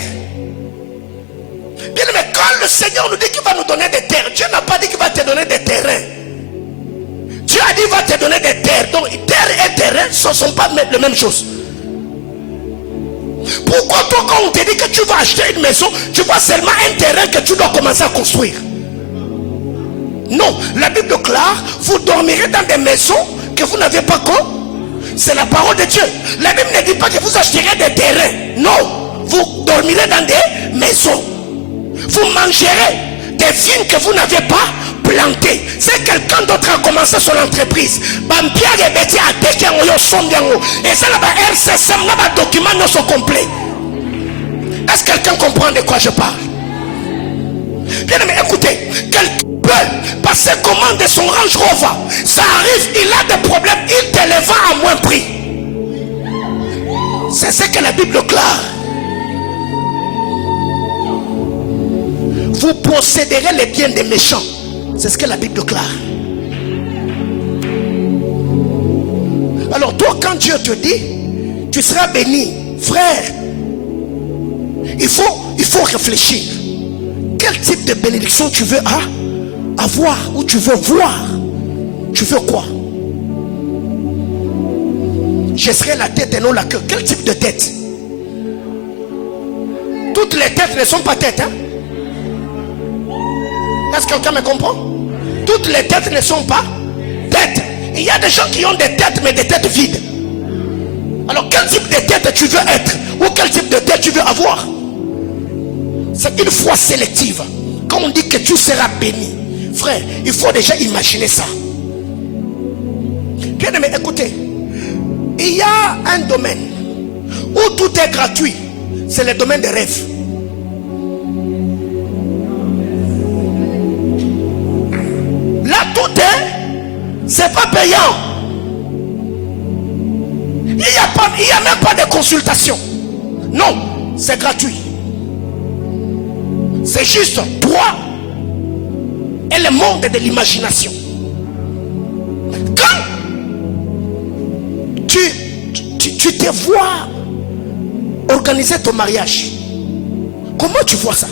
Bien aimé, quand le Seigneur nous dit qu'il va nous donner des terres, Dieu n'a pas dit qu'il va te donner des terrains. Dieu a dit qu'il va te donner des terres. Donc terre et terrain, ce ne sont pas la même chose. Pourquoi toi, quand on te dit que tu vas acheter une maison, tu vois seulement un terrain que tu dois commencer à construire? Non, la Bible déclare, vous dormirez dans des maisons que vous n'avez pas quoi? C'est la parole de Dieu. La Bible ne dit pas que vous achèterez des terrains. Non, vous dormirez dans des maisons. Vous mangerez des vignes que vous n'avez pas plantées. C'est quelqu'un d'autre a commencé son entreprise. Et ça là-bas, RCC, là-bas, documents ne sont complets. Est-ce que quelqu'un comprend de quoi je parle? Bien aimé, écoutez, quelqu'un peut passer commande de son Range Rover, ça arrive, il a des problèmes, il te les vend à moins prix. C'est ce que la Bible déclare. Vous posséderez les biens des méchants. C'est ce que la Bible déclare. Alors toi, quand Dieu te dit tu seras béni, frère, il faut réfléchir. Quel type de bénédiction tu veux avoir ou tu veux voir? Tu veux quoi? Je serai la tête et non la queue. Quel type de tête? Toutes les têtes ne sont pas têtes, hein? Est-ce que quelqu'un me comprend? Toutes les têtes ne sont pas têtes. Il y a des gens qui ont des têtes mais des têtes vides. Alors quel type de tête tu veux être? Ou quel type de tête tu veux avoir? C'est une foi sélective. Quand on dit que tu seras béni, frère, il faut déjà imaginer ça. Bien aimé, écoutez, il y a un domaine où tout est gratuit. C'est le domaine des rêves. Là tout est, c'est pas payant. Il n'y a même pas de consultation. Non, c'est gratuit. C'est juste toi et le monde de l'imagination. Quand tu te vois organiser ton mariage, comment tu vois ça?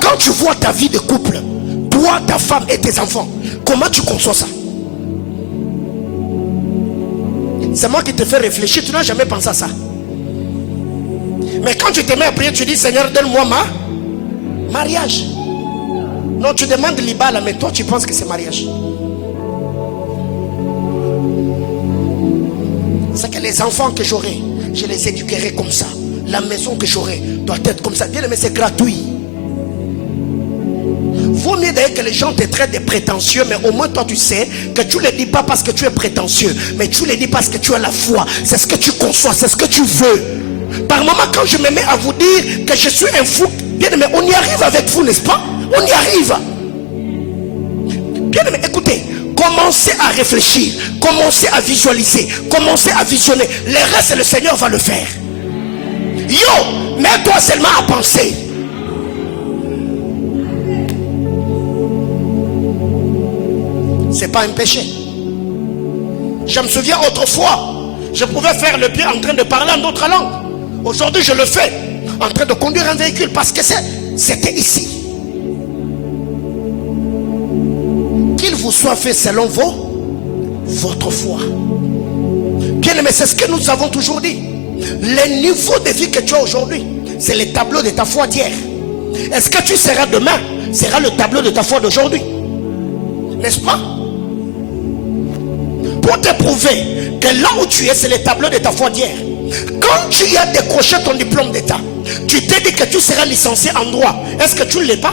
Quand tu vois ta vie de couple, toi, ta femme et tes enfants, comment tu conçois ça? C'est moi qui te fais réfléchir. Tu n'as jamais pensé à ça. Mais quand tu te mets à prier, tu dis Seigneur, donne-moi mariage. Non, tu demandes l'ibala, mais toi tu penses que c'est mariage. C'est que les enfants que j'aurai, je les éduquerai comme ça. La maison que j'aurai doit être comme ça. Bien aimé, c'est gratuit. Vaut mieux d'ailleurs que les gens te traitent de prétentieux, mais au moins toi tu sais que tu ne le dis pas parce que tu es prétentieux, mais tu le dis parce que tu as la foi. C'est ce que tu conçois, c'est ce que tu veux. Par moment, quand je me mets à vous dire que je suis un fou, bien aimé, on y arrive avec vous, n'est-ce pas? On y arrive. Bien aimé, écoutez, commencez à réfléchir, commencez à visualiser, commencez à visionner. Le reste, le Seigneur va le faire. Yo, mets-toi seulement à penser. C'est pas un péché. Je me souviens autrefois, je pouvais faire le pied en train de parler en d'autres langues. Aujourd'hui, je le fais en train de conduire un véhicule parce que c'était ici. Qu'il vous soit fait selon votre foi. Bien aimé, c'est ce que nous avons toujours dit. Le niveau de vie que tu as aujourd'hui, c'est le tableau de ta foi d'hier. Est-ce que tu seras demain? Sera le tableau de ta foi d'aujourd'hui. N'est-ce pas? Pour te prouver que là où tu es, c'est le tableau de ta foi d'hier. Quand tu as décroché ton diplôme d'état, tu t'es dit que tu seras licencié en droit. Est-ce que tu ne l'es pas?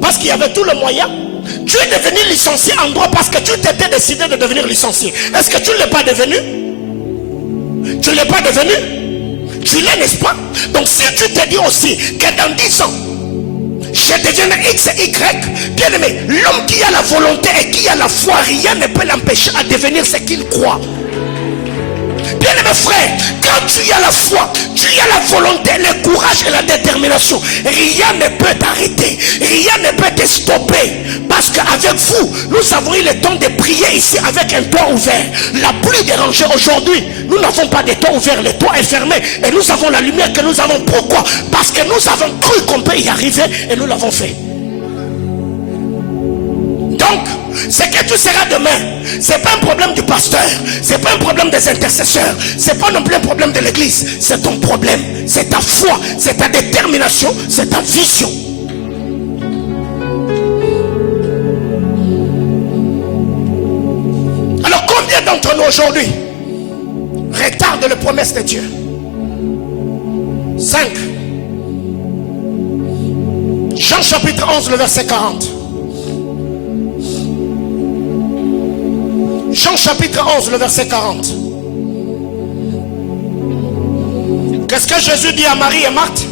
Parce qu'il y avait tout le moyen. Tu es devenu licencié en droit parce que tu t'étais décidé de devenir licencié. Est-ce que tu ne l'es pas devenu? Tu ne l'es pas devenu? Tu l'es, n'est-ce pas? Donc si tu te dis aussi que dans 10 ans, je deviens X et Y, bien aimé, l'homme qui a la volonté et qui a la foi, rien ne peut l'empêcher à devenir ce qu'il croit. Bien aimé frère, quand tu as la foi, tu as la volonté, le courage et la détermination, rien ne peut t'arrêter, rien ne peut te stopper. Parce qu'avec vous, nous avons eu le temps de prier ici avec un toit ouvert. La pluie dérangée aujourd'hui, nous n'avons pas de toit ouvert, le toit est fermé et nous avons la lumière que nous avons. Pourquoi? Parce que nous avons cru qu'on peut y arriver et nous l'avons fait. Donc, ce que tu seras demain, c'est pas un problème du pasteur, c'est pas un problème des intercesseurs, c'est pas non plus un problème de l'église, c'est ton problème, c'est ta foi, c'est ta détermination, c'est ta vision. Alors combien d'entre nous aujourd'hui retardent les promesses de Dieu? 5. Jean chapitre 11, le verset 40. Jean chapitre 11, le verset 40. Qu'est-ce que Jésus dit à Marie et Marthe?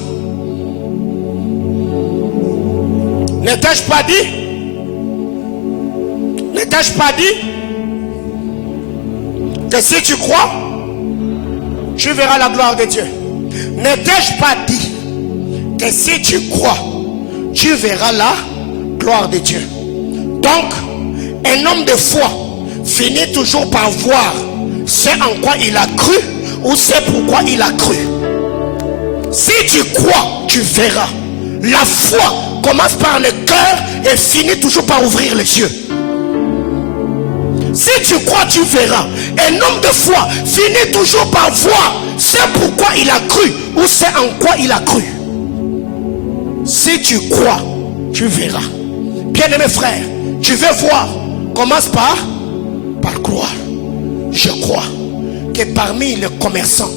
N'ai-je pas dit? N'ai-je pas dit que si tu crois, tu verras la gloire de Dieu? N'ai-je pas dit que si tu crois, tu verras la gloire de Dieu? Donc, un homme de foi finit toujours par voir ce en quoi il a cru ou c'est pourquoi il a cru. Si tu crois, tu verras. La foi commence par le cœur et finit toujours par ouvrir les yeux. Si tu crois, tu verras. Un homme de foi finit toujours par voir ce pourquoi il a cru ou c'est en quoi il a cru. Si tu crois, tu verras. Bien-aimé frère, tu veux voir, commence par croire. Je crois que parmi les commerçants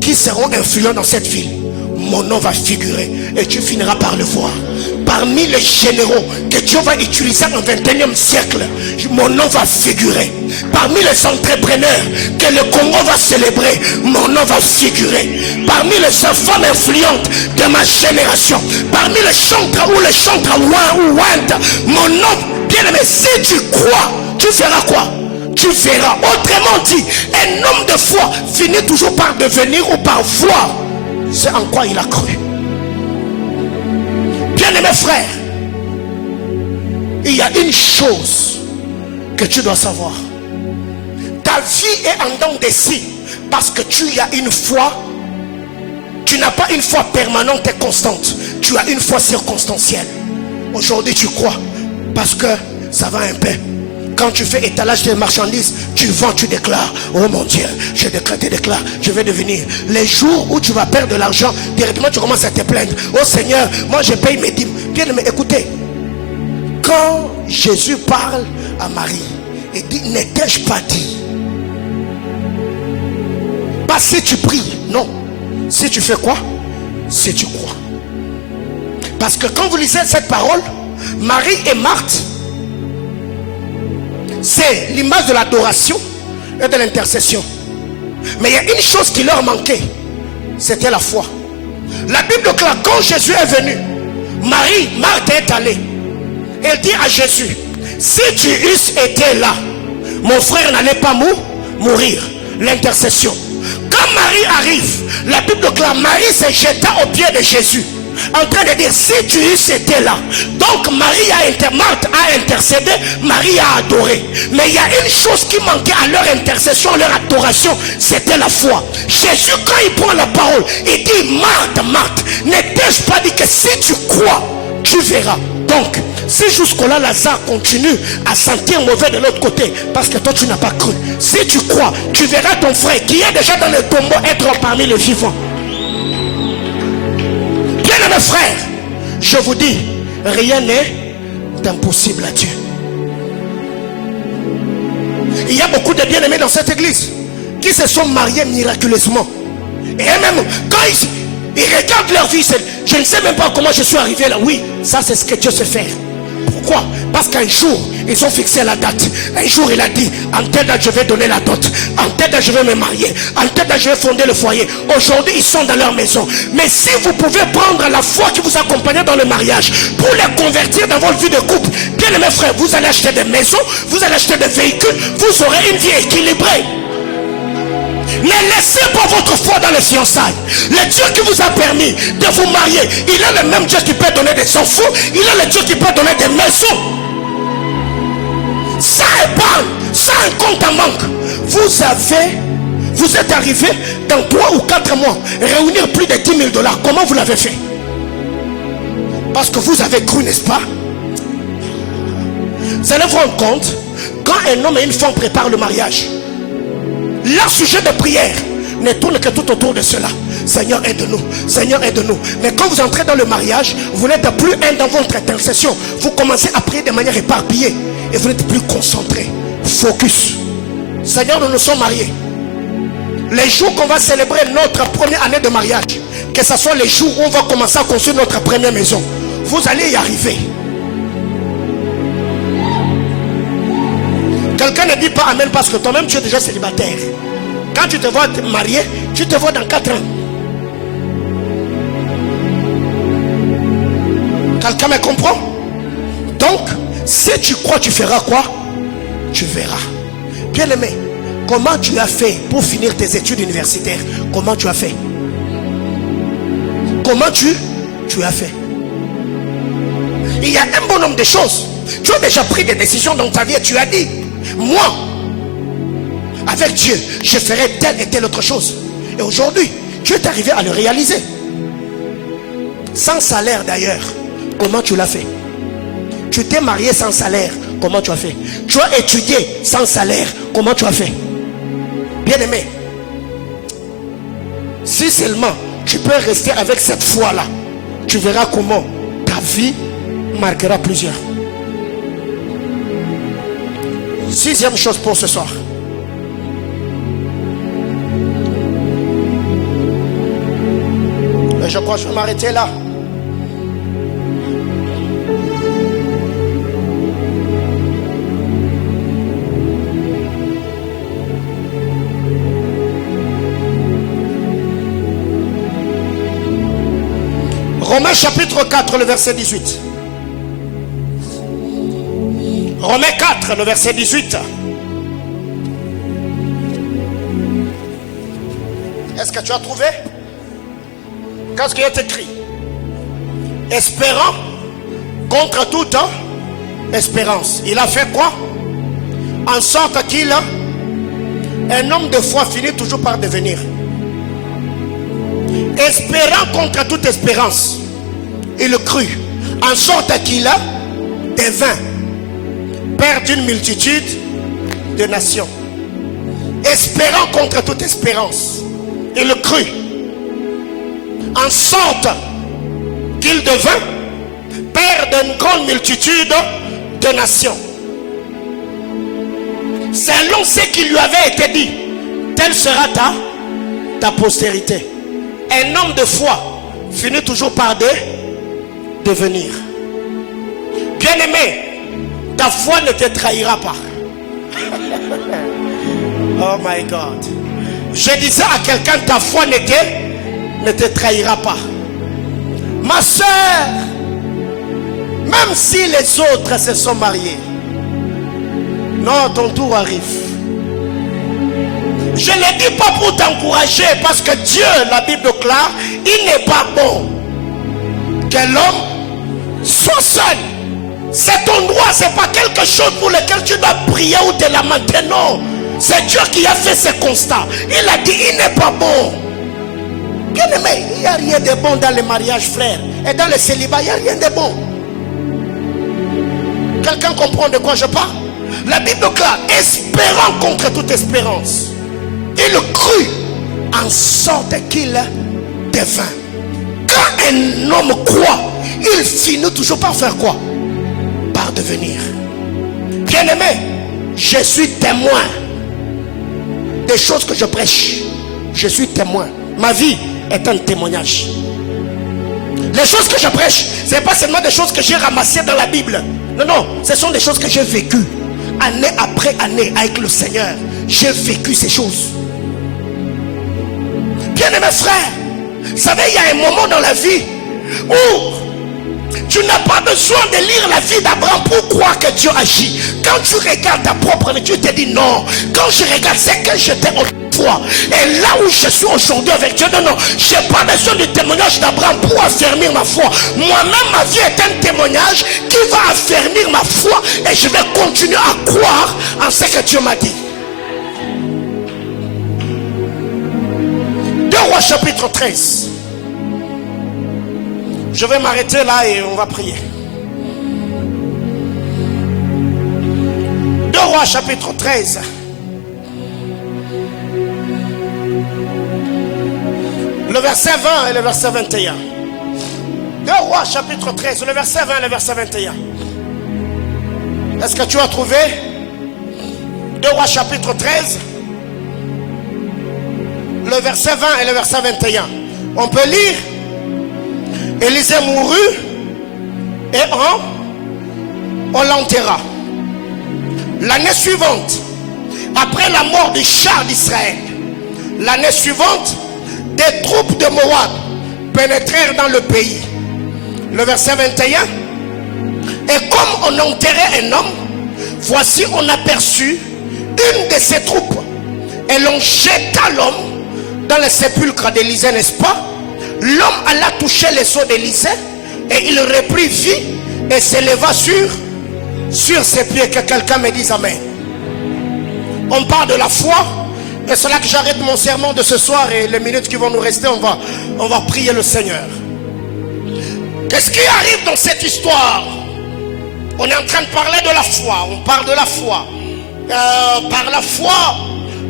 qui seront influents dans cette ville, mon nom va figurer et tu finiras par le voir. Parmi les généraux que Dieu va utiliser au 21e siècle, mon nom va figurer. Parmi les entrepreneurs que le Congo va célébrer, mon nom va figurer. Parmi les femmes influentes de ma génération, parmi les chantres ou les chantres ou mon nom Bien-aimé, si tu crois, tu feras quoi? Tu verras. Autrement dit, un homme de foi finit toujours par devenir ou par voir c'est en quoi il a cru. Bien-aimé frère, il y a une chose que tu dois savoir. Ta vie est en dents de scie parce que tu as une foi. Tu n'as pas une foi permanente et constante. Tu as une foi circonstancielle. Aujourd'hui tu crois parce que ça va un peu. Quand tu fais étalage de marchandises, tu vends, tu déclares. Oh mon Dieu, je déclare, tu déclares, je vais devenir. Les jours où tu vas perdre de l'argent, directement tu commences à te plaindre. Oh Seigneur, moi je paye mes dîmes. Bien aimé, écoutez. Quand Jésus parle à Marie, il dit, n'ai-je pas dit? Pas si tu pries, non. Si tu fais quoi? Si tu crois. Parce que quand vous lisez cette parole, Marie et Marthe, c'est l'image de l'adoration et de l'intercession. Mais il y a une chose qui leur manquait, c'était la foi. La Bible déclare, quand Jésus est venu, Marthe est allée. Elle dit à Jésus, si tu eusses été là, mon frère n'allait pas mourir. L'intercession. Quand Marie arrive, la Bible déclare, Marie se jeta aux pieds de Jésus, en train de dire, si tu eusses été là. Donc Marthe a intercédé, Marie a adoré. Mais il y a une chose qui manquait à leur intercession, à leur adoration, c'était la foi. Jésus, quand il prend la parole, il dit, Marthe, Marthe, n'ai-je pas dit que si tu crois, tu verras. Donc, si jusque-là Lazare continue à sentir mauvais de l'autre côté, parce que toi tu n'as pas cru, si tu crois, tu verras ton frère qui est déjà dans le tombeau être parmi les vivants. Bien-aimés frères, je vous dis, rien n'est impossible à Dieu. Il y a beaucoup de bien-aimés dans cette église qui se sont mariés miraculeusement. Et même quand ils regardent leur vie, je ne sais même pas comment je suis arrivé là. Oui, ça c'est ce que Dieu sait faire. Pourquoi? Parce qu'un jour, ils ont fixé la date. Un jour, il a dit, en telle date, je vais donner la dot. En telle date, je vais me marier. En telle date, je vais fonder le foyer. Aujourd'hui, ils sont dans leur maison. Mais si vous pouvez prendre la foi qui vous accompagne dans le mariage pour les convertir dans votre vie de couple, bien aimés frères, vous allez acheter des maisons, vous allez acheter des véhicules, vous aurez une vie équilibrée. Ne laissez pas votre foi dans les fiançailles. Le Dieu qui vous a permis de vous marier, il est le même Dieu qui peut donner des enfants. Il est le Dieu qui peut donner des maisons. Sans épargne, sans un compte en banque, vous êtes arrivé dans 3 ou 4 mois réunir plus de 10 000 $. Comment vous l'avez fait? Parce que vous avez cru, n'est-ce pas? Vous allez vous rendre compte, quand un homme et une femme préparent le mariage, leur sujet de prière ne tourne que tout autour de cela. Seigneur, aide-nous. Seigneur, aide-nous. Mais quand vous entrez dans le mariage, vous n'êtes plus un dans votre intercession. Vous commencez à prier de manière éparpillée. Et vous n'êtes plus concentré. Focus. Seigneur, nous nous sommes mariés. Les jours qu'on va célébrer notre première année de mariage, que ce soit les jours où on va commencer à construire notre première maison, vous allez y arriver. Quelqu'un ne dit pas amen parce que toi-même tu es déjà célibataire. Quand tu te vois te marier, tu te vois dans 4 ans. Quelqu'un me comprend? Donc, si tu crois, tu feras quoi? Tu verras. Bien aimé, comment tu as fait pour finir tes études universitaires? Comment tu as fait? Comment tu as fait? Il y a un bon nombre de choses. Tu as déjà pris des décisions dans ta vie et tu as dit, moi, avec Dieu, je ferai telle et telle autre chose. Et aujourd'hui, tu es arrivé à le réaliser. Sans salaire d'ailleurs. Comment tu l'as fait? Tu t'es marié sans salaire. Comment tu as fait? Tu as étudié sans salaire. Comment tu as fait? Bien aimé, si seulement tu peux rester avec cette foi-là, tu verras comment ta vie marquera plusieurs. 6e chose pour ce soir. Et je crois que je vais m'arrêter là. Romains chapitre 4, le verset 18. Romains 4, le verset 18. Est-ce que tu as trouvé? Qu'est-ce qu'il est écrit? Espérant contre toute espérance. Il a fait quoi? En sorte qu'il, un homme de foi finit toujours par devenir. Espérant contre toute espérance, il crut, en sorte qu'il devint père d'une multitude de nations. Espérant contre toute espérance, il crut, en sorte qu'il devint père d'une grande multitude de nations. Selon ce qui lui avait été dit, telle sera ta postérité. Un homme de foi finit toujours par devenir. Bien-aimé, ta foi ne te trahira pas. Oh my God. Je disais à quelqu'un, ta foi ne te trahira pas. Ma soeur, même si les autres se sont mariés, non, ton tour arrive. Je ne le dis pas pour t'encourager, parce que Dieu, la Bible déclare, il n'est pas bon que l'homme soit seul. C'est ton droit, c'est pas quelque chose pour lequel tu dois prier ou te lamenter. Non, c'est Dieu qui a fait ce constat. Il a dit, il n'est pas bon. Bien aimé, il n'y a rien de bon dans le mariage, frère. Et dans le célibat, il n'y a rien de bon. Quelqu'un comprend de quoi je parle? La Bible déclare, espérant contre toute espérance, il crut, en sorte qu'il devint. Quand un homme croit, il finit toujours par faire quoi? Par devenir. Bien-aimé, je suis témoin des choses que je prêche. Je suis témoin. Ma vie est un témoignage. Les choses que je prêche, ce n'est pas seulement des choses que j'ai ramassées dans la Bible. Non, non, ce sont des choses que j'ai vécues. Année après année avec le Seigneur, j'ai vécu ces choses. Bien-aimé frère, vous savez, il y a un moment dans la vie où tu n'as pas besoin de lire la vie d'Abraham pour croire que Dieu agit. Quand tu regardes ta propre vie, tu te dis non. Quand je regarde ce que j'étais autrefois et là où je suis aujourd'hui avec Dieu, non, non, je n'ai pas besoin du témoignage d'Abraham pour affermir ma foi. Moi-même, ma vie est un témoignage qui va affermir ma foi et je vais continuer à croire en ce que Dieu m'a dit. 2 Rois chapitre 13. Je vais m'arrêter là et on va prier. 2 Rois chapitre 13. Le verset 20 et le verset 21. 2 Rois chapitre 13, le verset 20 et le verset 21. Est-ce que tu as trouvé? 2 Rois chapitre 13, le verset 20 et le verset 21. On peut lire. Élisée mourut et on l'enterra. L'année suivante, après la mort du char d'Israël, l'année suivante, des troupes de Moab pénétrèrent dans le pays. Le verset 21. Et comme on enterrait un homme, voici on aperçut une de ces troupes et l'on jeta l'homme dans le sépulcre d'Élisée, n'est-ce pas? L'homme alla toucher les os d'Élisée et il reprit vie et s'éleva sur ses pieds. Que quelqu'un me dise amen. On parle de la foi et c'est là que j'arrête mon sermon de ce soir et les minutes qui vont nous rester, on va prier le Seigneur. Qu'est-ce qui arrive dans cette histoire? On est en train de parler de la foi. On parle de la foi. Par la foi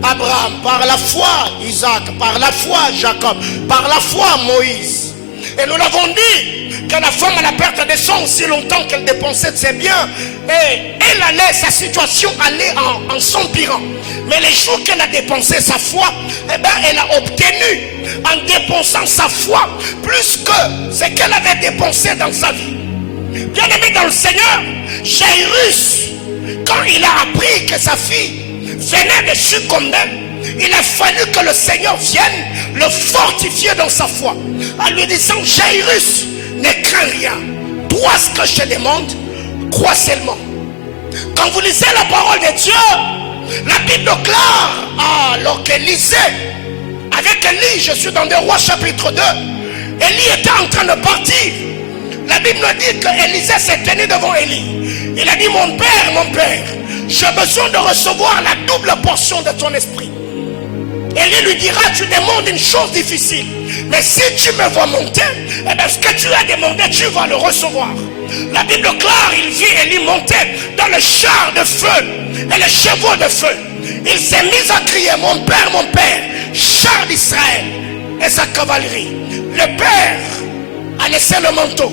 Abraham, par la foi Isaac, par la foi Jacob, par la foi Moïse. Et nous l'avons dit que la femme à la perte de sang, aussi longtemps qu'elle dépensait de ses biens, et elle allait, sa situation allait en s'empirant. Mais les jours qu'elle a dépensé sa foi, eh bien, elle a obtenu en dépensant sa foi plus que ce qu'elle avait dépensé dans sa vie. Bien aimé dans le Seigneur, Jairus, quand il a appris que sa fille venait de succomber, il a fallu que le Seigneur vienne le fortifier dans sa foi en lui disant: Jairus, ne crains rien, toi ce que je te demande, crois seulement. Quand vous lisez la parole de Dieu, la Bible déclare, alors qu'Élisée, avec Élie, je suis dans 2 Rois chapitre 2, Élie était en train de partir. La Bible nous dit qu'Élisée s'est tenu devant Élie. Il a dit, mon père, j'ai besoin de recevoir la double portion de ton esprit. Élie lui dira, tu demandes une chose difficile, mais si tu me vois monter, eh bien, ce que tu as demandé, tu vas le recevoir. La Bible déclare, il vit Élie monter dans le char de feu et les chevaux de feu. Il s'est mis à crier, mon père, char d'Israël et sa cavalerie. Le père a laissé le manteau.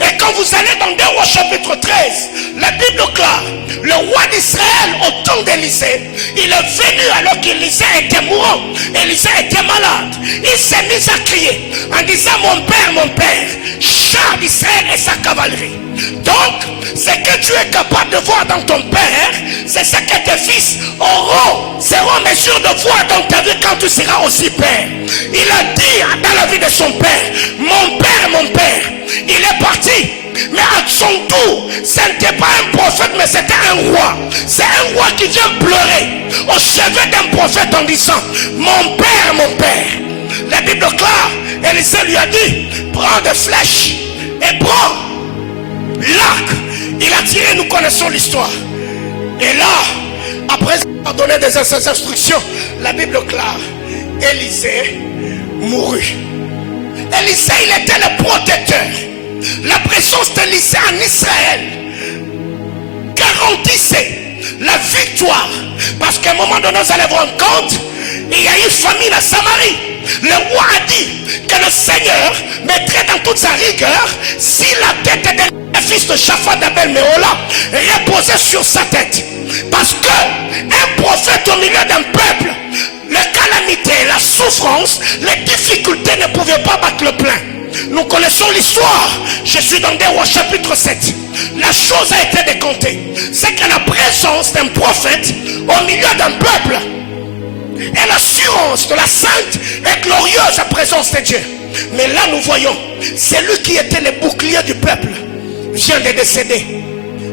Et quand vous allez dans 2 Rois chapitre 13, la Bible déclare, le roi d'Israël au temps d'Élisée, il est venu alors qu'Élisée était mourant, Élisée était malade. Il s'est mis à crier en disant, mon père, char d'Israël et sa cavalerie. Donc, ce que tu es capable de voir dans ton père, c'est ce que tes fils seront en mesure de voir dans ta vie quand tu seras aussi père. Il a dit dans la vie de son père, mon père, il est parti. Mais à son tour, ce n'était pas un prophète, mais c'était un roi. C'est un roi qui vient pleurer au chevet d'un prophète en disant, mon père. La Bible déclare, Élisée lui a dit, prends des flèches et prends l'arc. Il a tiré, nous connaissons l'histoire. Et là, après avoir donné des instructions, la Bible déclare, Élisée mourut. Élisée, il était le protecteur. La présence d'Élisée en Israël garantissait la victoire. Parce qu'à un moment donné, vous allez vous rendre compte, il y a eu famine à Samarie. Le roi a dit que le Seigneur mettrait dans toute sa rigueur si la tête des fils de Shaphat d'Abel Méhola reposait sur sa tête. Parce que un prophète au milieu d'un peuple, les calamités, la souffrance, les difficultés ne pouvaient pas battre le plein. Nous connaissons l'histoire. Je suis dans 2 Rois chapitre 7. La chose a été décomptée. C'est que la présence d'un prophète au milieu d'un peuple est l'assurance de la sainte et glorieuse présence de Dieu. Mais là nous voyons, celui qui était le bouclier du peuple vient de décéder.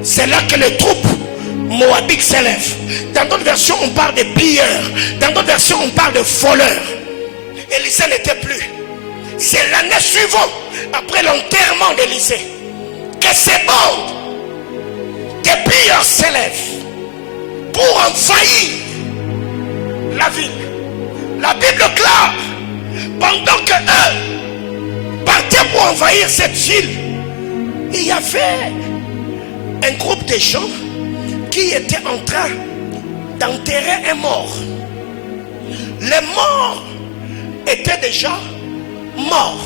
C'est là que les troupes moabites s'élèvent. Dans d'autres versions on parle de pilleurs. Dans d'autres versions on parle de voleurs. Élisée n'était plus. C'est l'année suivante, après l'enterrement d'Élisée, que ces bandes de pilleurs s'élèvent pour envahir la ville. La Bible déclare, pendant que eux partaient pour envahir cette ville, il y avait un groupe de gens qui étaient en train d'enterrer un mort. Les morts étaient déjà morts.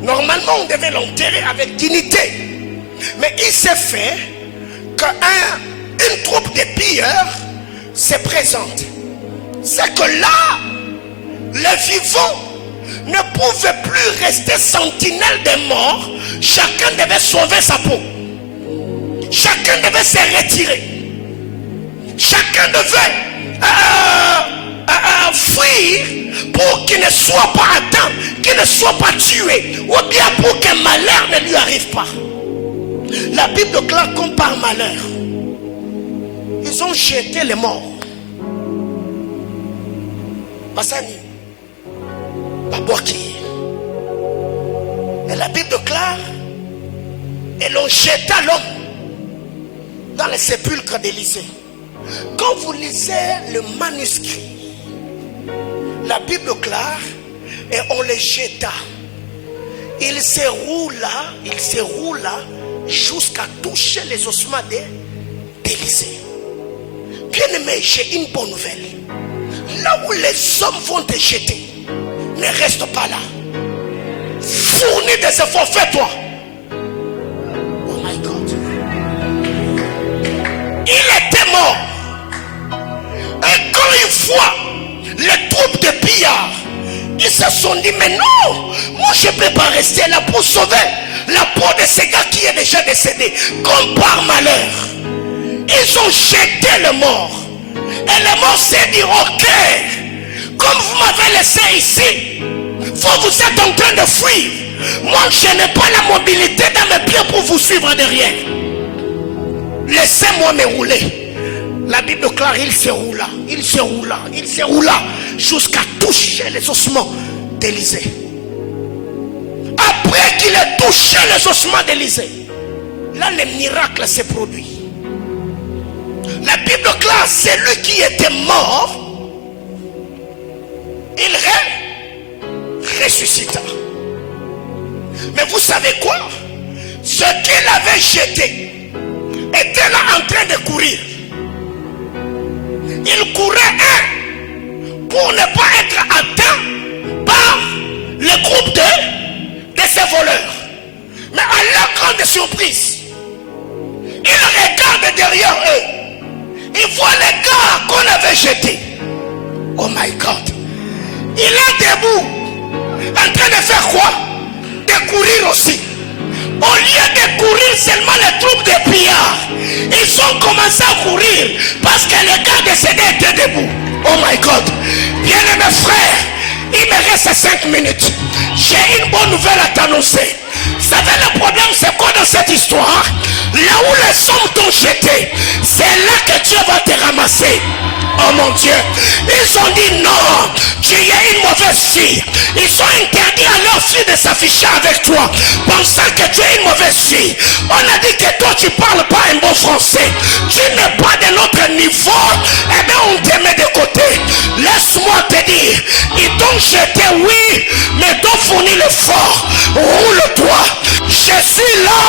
Normalement, on devait l'enterrer avec dignité. Mais il s'est fait qu'une troupe de pilleurs se présente. C'est que là, les vivants ne pouvaient plus rester sentinelles des morts. Chacun devait sauver sa peau. Chacun devait se retirer. Chacun devait fuir pour qu'il ne soit pas atteint, qu'il ne soit pas tué, ou bien pour qu'un malheur ne lui arrive pas. La Bible déclare comme par malheur, ils ont jeté les morts. Basani, Babouaki. Et la Bible déclare, et l'on jeta l'homme dans les sépulcres d'Élisée. Quand vous lisez le manuscrit, la Bible déclare, et on les jeta. Il se roula jusqu'à toucher les ossements d'Élisée. Bien aimé, j'ai une bonne nouvelle. Là où les hommes vont te jeter, ne reste pas là. Fournis des efforts, fais-toi. Oh my God. Il était mort. Et quand il voit les troupes de pillards, ils se sont dit, mais non, moi je ne peux pas rester là pour sauver la peau de ces gars qui est déjà décédé. Comme par malheur, ils ont jeté le mort. Et le mort s'est dit, ok, comme vous m'avez laissé ici, vous êtes en train de fuir. Moi je n'ai pas la mobilité dans mes pieds pour vous suivre derrière. Laissez-moi me rouler. La Bible déclare, il se roula, jusqu'à toucher les ossements d'Élisée. Après qu'il ait touché les ossements d'Élisée, là le miracle s'est produit. La Bible déclare, c'est lui qui était mort, il ressuscita. Mais vous savez quoi? Ce qu'il avait jeté était là en train de courir. Il courait pour ne pas être atteint par le groupe de ces voleurs. Mais à leur grande surprise, ils regardent derrière eux. Ils voient les gars qu'on avait jetés. Oh my God. Il est debout, en train de faire quoi? De courir aussi. Au lieu de courir seulement les troupes de pillards, ils ont commencé à courir parce que les gars décédés étaient debout. Oh my God. Bien-aimés frères, il me reste 5 minutes. J'ai une bonne nouvelle à t'annoncer. Vous savez le problème c'est quoi dans cette histoire? Là où les hommes t'ont jeté, c'est là que Dieu va te ramasser. Oh mon Dieu. Ils ont dit non, tu es une mauvaise fille. Ils ont interdit à leur fille de s'afficher avec toi, pensant que tu es une mauvaise fille. On a dit que toi tu parles pas un bon français, tu n'es pas de notre niveau. Eh bien on te met de côté. Laisse-moi te dire, ils t'ont jeté oui, mais t'ont fourni l'effort. Roule-toi. Je suis là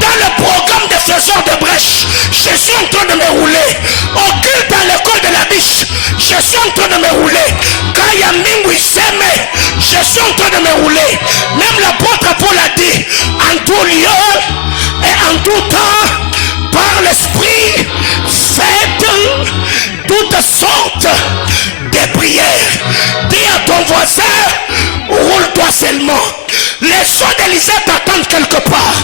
dans le programme de faiseurs de brèche. Je suis en train de me rouler. Occulte dans l'école de la biche. Je suis en train de me rouler. Quand il y a Mingui Seme, je suis en train de me rouler. Même l'apôtre Paul a dit, en tout lieu et en tout temps, par l'esprit, faites toutes sortes de prières. Dis à ton voisin, roule-toi seulement. Les soins d'Élisée t'attendent quelque part.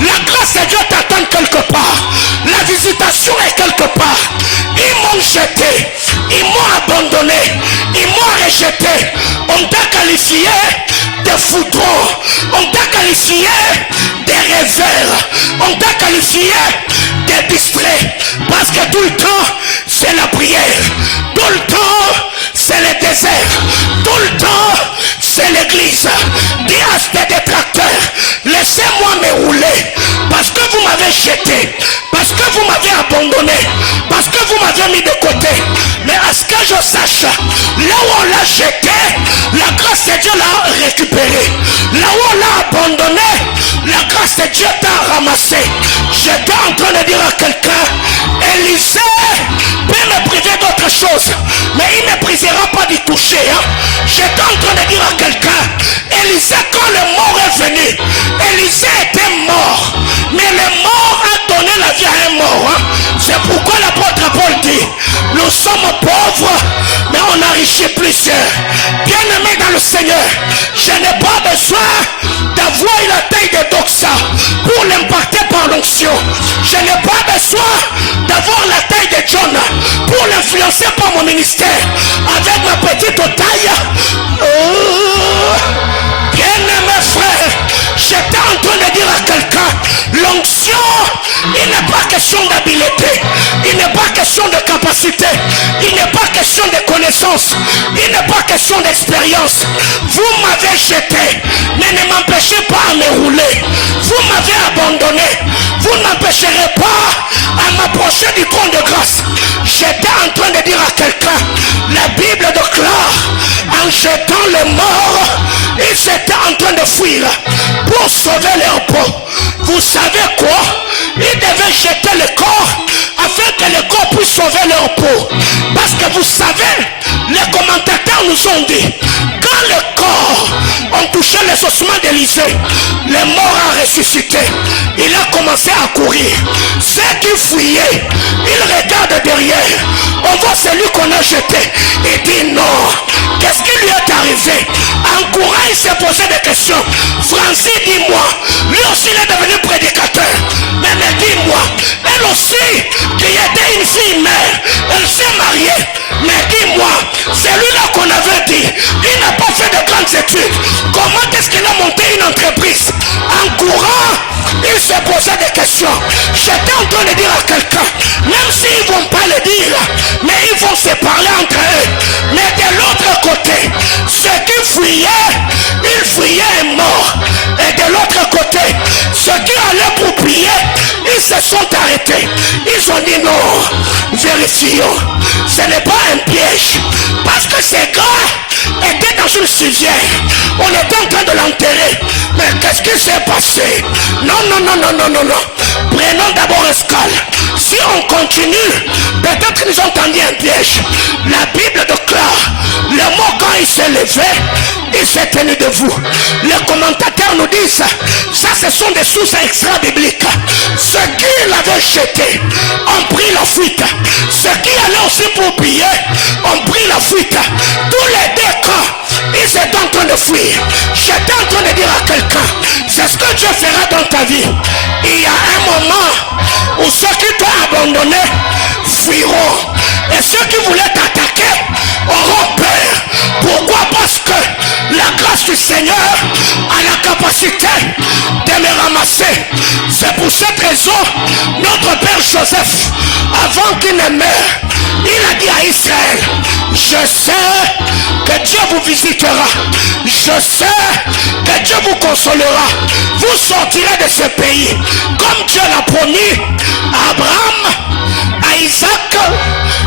La grâce de Dieu t'attend quelque part. La visitation est quelque part. Ils m'ont jeté, ils m'ont abandonné, ils m'ont rejeté. On t'a qualifié de foudron, on t'a qualifié de rêveur, on t'a qualifié de distrait. Parce que tout le temps c'est la prière, tout le temps c'est le désert, tout le temps c'est l'église. Dis à ces détracteurs, laissez-moi me rouler, parce que vous m'avez jeté, parce que vous m'avez abandonné, parce que vous m'avez mis de côté. Mais à ce que je sache, là où on l'a jeté, la grâce de Dieu l'a récupéré. Là où on l'a abandonné, la grâce de Dieu t'a ramassé. J'étais en train de dire à quelqu'un, Élisée peut me priver d'autre chose, mais il ne me privera pas d'y toucher. J'étais en train de dire à quelqu'un, Élisée, quand le mort est venu, Élisée était mort, mais le mort a donné la vie à un mort. C'est pourquoi l'apôtre Paul dit, nous sommes pauvres, mais on enrichit plusieurs. Bien-aimé dans le Seigneur, je n'ai pas besoin d'avoir la taille de Doxa pour l'impacter par l'onction. Je n'ai pas besoin d'avoir la taille de John pour l'influencer par mon ministère. Avec ma petite taille, bien-aimé frère, j'étais en train de dire à quelqu'un, l'onction, il n'est pas question d'habileté, il n'est pas question de capacité, il n'est pas question de connaissance, il n'est pas question d'expérience. Vous m'avez jeté, mais ne m'empêchez pas à me rouler. Vous m'avez abandonné, vous n'empêcherez pas à m'approcher du trône de grâce. J'étais en train de dire à quelqu'un, la Bible déclare, en jetant les morts, ils étaient en train de fuir pour sauver leur peau. Vous savez quoi? Ils devaient jeter le corps afin que le corps puisse sauver leur peau. Parce que vous savez, les commentateurs nous ont dit, quand le corps ont touché les ossements d'Élisée, le mort a ressuscité. Il a commencé à courir. Ceux qui fuyaient, ils regardent derrière. On voit celui qu'on a jeté. Il dit non. Qu'est-ce qui lui est arrivé? En courant, il s'est posé des questions. Francis, dis-moi, lui aussi il est devenu prédicateur. Mais dis-moi, elle aussi, qui était une fille mère, elle s'est mariée. Mais dis-moi, celui-là qu'on avait dit, il n'a pas fait de grandes études. Comment est-ce qu'il a monté une entreprise? En courant, il s'est posé des questions. J'étais en train train de dire à quelqu'un, même s'ils ne vont pas le dire, mais ils vont se parler entre eux. Mais de l'autre côté, ceux qui fuyaient, ils fuyaient et morts. Et de l'autre côté, ceux qui allaient pour prier, ils se sont arrêtés. Ils ont dit non, vérifions, ce n'est pas un piège. Parce que ces gars étaient dans une civière. On était en train de l'enterrer. Mais qu'est-ce qui s'est passé? Non. Prenons d'abord escale. Si on continue, peut-être qu'ils ont tendu un piège. La Bible déclare, le mot quand il s'est levé, il s'est tenu debout. Les commentateurs nous disent, ça ce sont des sources extra-bibliques. Ceux qui l'avaient jeté ont pris la fuite. Ceux qui allaient aussi pour prier ont pris la fuite. Tous les deux camps, ils étaient en train de fuir. J'étais en train de dire à quelqu'un, c'est ce que Dieu fera dans ta vie. Il y a un moment où ceux qui t'ont abandonné fuiront. Et ceux qui voulaient t'attaquer auront peur. Pourquoi? Parce que la grâce du Seigneur a la capacité de me ramasser. C'est pour cette raison, notre Père Joseph, avant qu'il ne meure, il a dit à Israël, je sais que Dieu vous visitera. Je sais que Dieu vous consolera. Vous sortirez de ce pays comme Dieu l'a promis à Abraham, à Isaac,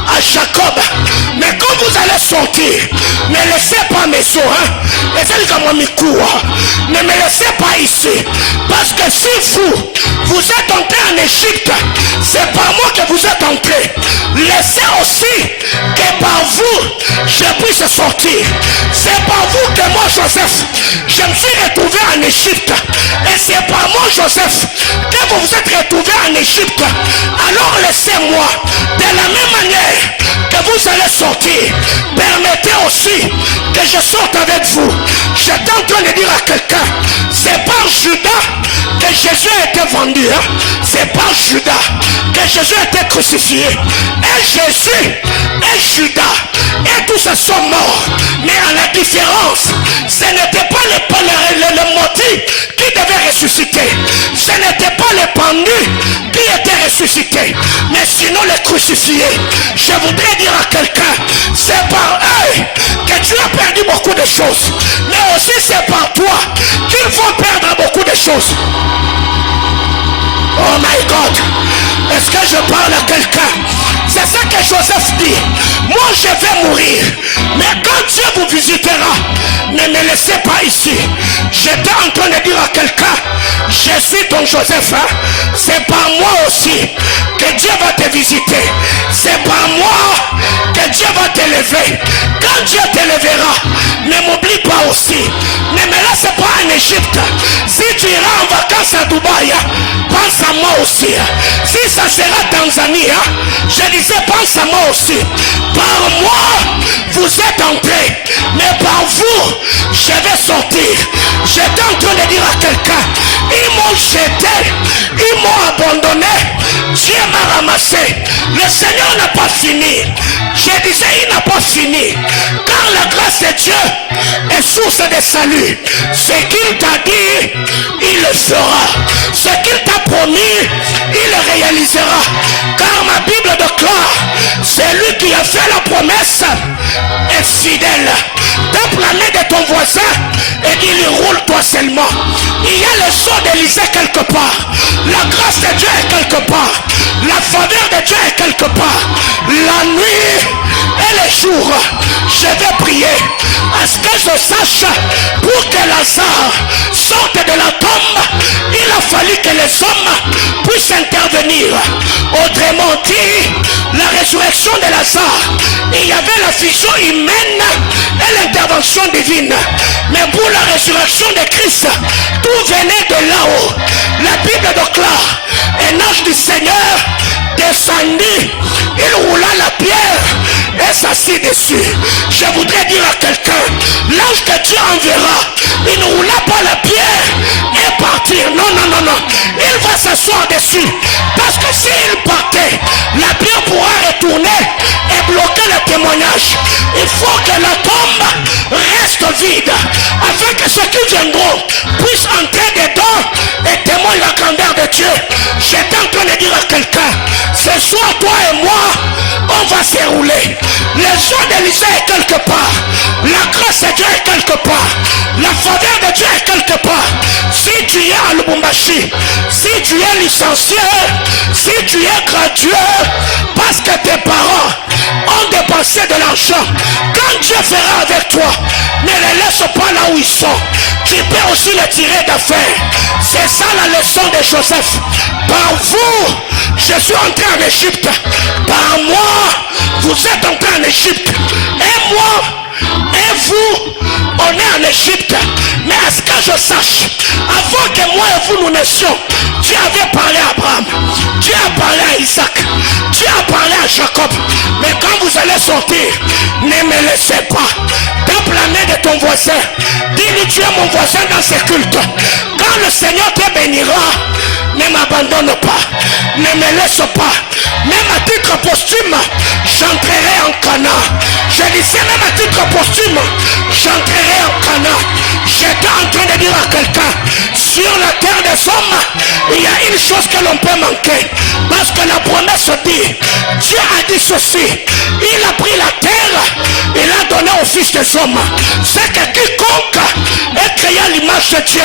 à Jacob. Mais quand vous allez sortir, ne laissez pas mes os, ne me laissez pas ici. Parce que si vous êtes entré en Égypte, c'est par moi que vous êtes entré. Laissez aussi que par vous, je puisse sortir. C'est par vous que moi, Joseph, je me suis retrouvé en Égypte. Et c'est par moi, Joseph, que vous vous êtes retrouvé en Égypte. Alors laissez-moi, de la même manière que vous allez sortir, permettez aussi que je sorte avec vous. J'étais en train de dire à quelqu'un, c'est par Judas que Jésus a été vendu. C'est par Judas que Jésus a été crucifié. Et Jésus et Judas et tous se sont morts. Mais à la différence, ce n'était pas le motif qui devait ressusciter. Ce n'était pas les pendus qui étaient ressuscités. Mais sinon les crucifiés. Je voudrais dire à quelqu'un, c'est par eux que tu as perdu beaucoup de choses. Mais aussi c'est par toi qu'ils vont perdre beaucoup de choses. Oh my God, est-ce que je parle à quelqu'un? C'est ça que Joseph dit. Moi je vais mourir, mais quand Dieu vous visitera, ne me laissez pas ici. J'étais en train de dire à quelqu'un, je suis ton Joseph. C'est par moi aussi que Dieu va te visiter. C'est par moi que Dieu va t'élever. Quand Dieu t'élèvera, ne m'oublie pas aussi. Ne me laisse pas en Égypte. Si tu iras en vacances à Dubaï, pense à moi aussi. Si ça sera Tanzanie, je disais pense à moi aussi. Par moi, vous êtes entrés, mais par vous, je vais sortir. J'étais en train de dire à quelqu'un, ils m'ont jeté, ils m'ont abandonné, Dieu m'a ramassé. Le Seigneur n'a pas fini. Je disais, il n'a pas fini. Car la grâce de Dieu est source de salut. Ce qu'il t'a dit, il le fera. Ce qu'il t'a promis, il le réalisera. Car ma Bible déclare, c'est lui qui a fait la promesse est fidèle. Tape la main de ton voisin et dis-lui, roule-toi seulement. Il y a le sceau d'Élysée quelque part. La grâce de Dieu est quelque part. La faveur de Dieu est quelque part. La nuit et les jours, je vais prier à ce que je sache pour que Lazare sorte de la tombe. Il a fallu que les hommes puissent intervenir. Autrement dit, la résurrection de Lazare, il y avait la fusion humaine et l'intervention divine. Mais pour la résurrection de Christ, tout venait de là-haut. La Bible déclare, un ange du Seigneur descendit, il roula la pierre et s'assit dessus. Je voudrais dire à quelqu'un, l'ange que Dieu enverra, il ne roula pas la pierre et partir. Non. Il va s'asseoir dessus. Parce que s'il partait, la pierre pourra retourner et bloquer le témoignage. Il faut que la tombe reste vide afin que ceux qui viendront puissent entrer dedans et témoigner la grandeur de Dieu. J'étais en train de dire à quelqu'un, va se rouler. Les gens d'Élysée est quelque part. La grâce de Dieu est quelque part. La faveur de Dieu est quelque part. Si tu es à Lubumbashi, si tu es licencié, si tu es gradué, parce que tes parents ont dépensé de l'argent, quand Dieu fera avec toi, ne les laisse pas là où ils sont. Tu peux aussi les tirer d'affaire. C'est ça la leçon de Joseph. Par vous, je suis entré en Égypte. Par moi, vous êtes entré en Égypte. Et moi, et vous, on est en Égypte. Mais à ce que je sache, avant que moi et vous nous naissions, Dieu avait parlé à Abraham, Dieu a parlé à Isaac, Dieu a parlé à Jacob. Mais quand vous allez sortir, ne me laissez pas. Tape la main de ton voisin. Dis-lui, tu es mon voisin dans ce culte. Quand le Seigneur te bénira, ne m'abandonne pas, ne me laisse pas. Même à titre posthume, j'entrerai en Canaan. Je disais même à titre posthume, j'entrerai en Canaan. J'étais en train de dire à quelqu'un, sur la terre des hommes, il y a une chose que l'on peut manquer. Parce que la promesse dit, Dieu a dit ceci, il a pris la terre, il a donné au fils des hommes. C'est que quiconque est créé à l'image de Dieu,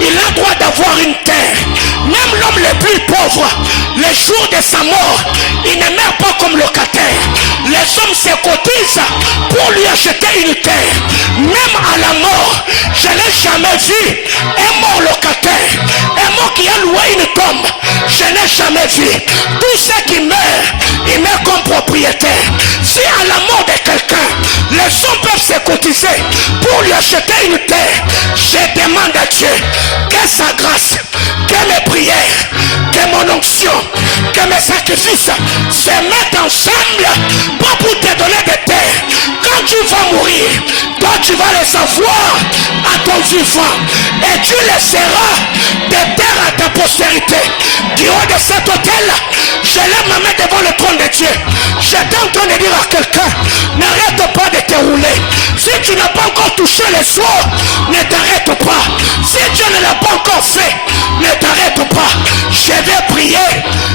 il a droit d'avoir une terre. Même l'homme le plus pauvre, le jour de sa mort, il ne meurt pas comme locataire. Les hommes se cotisent pour lui acheter une terre. Même à la mort, je n'ai jamais vu un mort locataire, un mort qui a loué une tombe. Je n'ai jamais vu. Tous ceux qui meurent, ils meurent comme propriétaires. Si à la mort de quelqu'un, les hommes peuvent se cotiser pour lui acheter une terre, je demande à Dieu que sa grâce, que mes prières, que mon onction, que mes sacrifices se mettent ensemble, pas pour te donner des terres. Quand tu vas mourir, toi tu vas les avoir à ton vivant et tu laisseras des terres à ta postérité. Du haut de cet hôtel, je lève ma main devant le trône de Dieu. J'étais en train de dire à quelqu'un, n'arrête pas de te rouler. Si tu n'as pas encore touché les soirs, ne t'arrête pas. Si Dieu ne l'a pas encore fait, ne t'arrête pas. Je vais prier,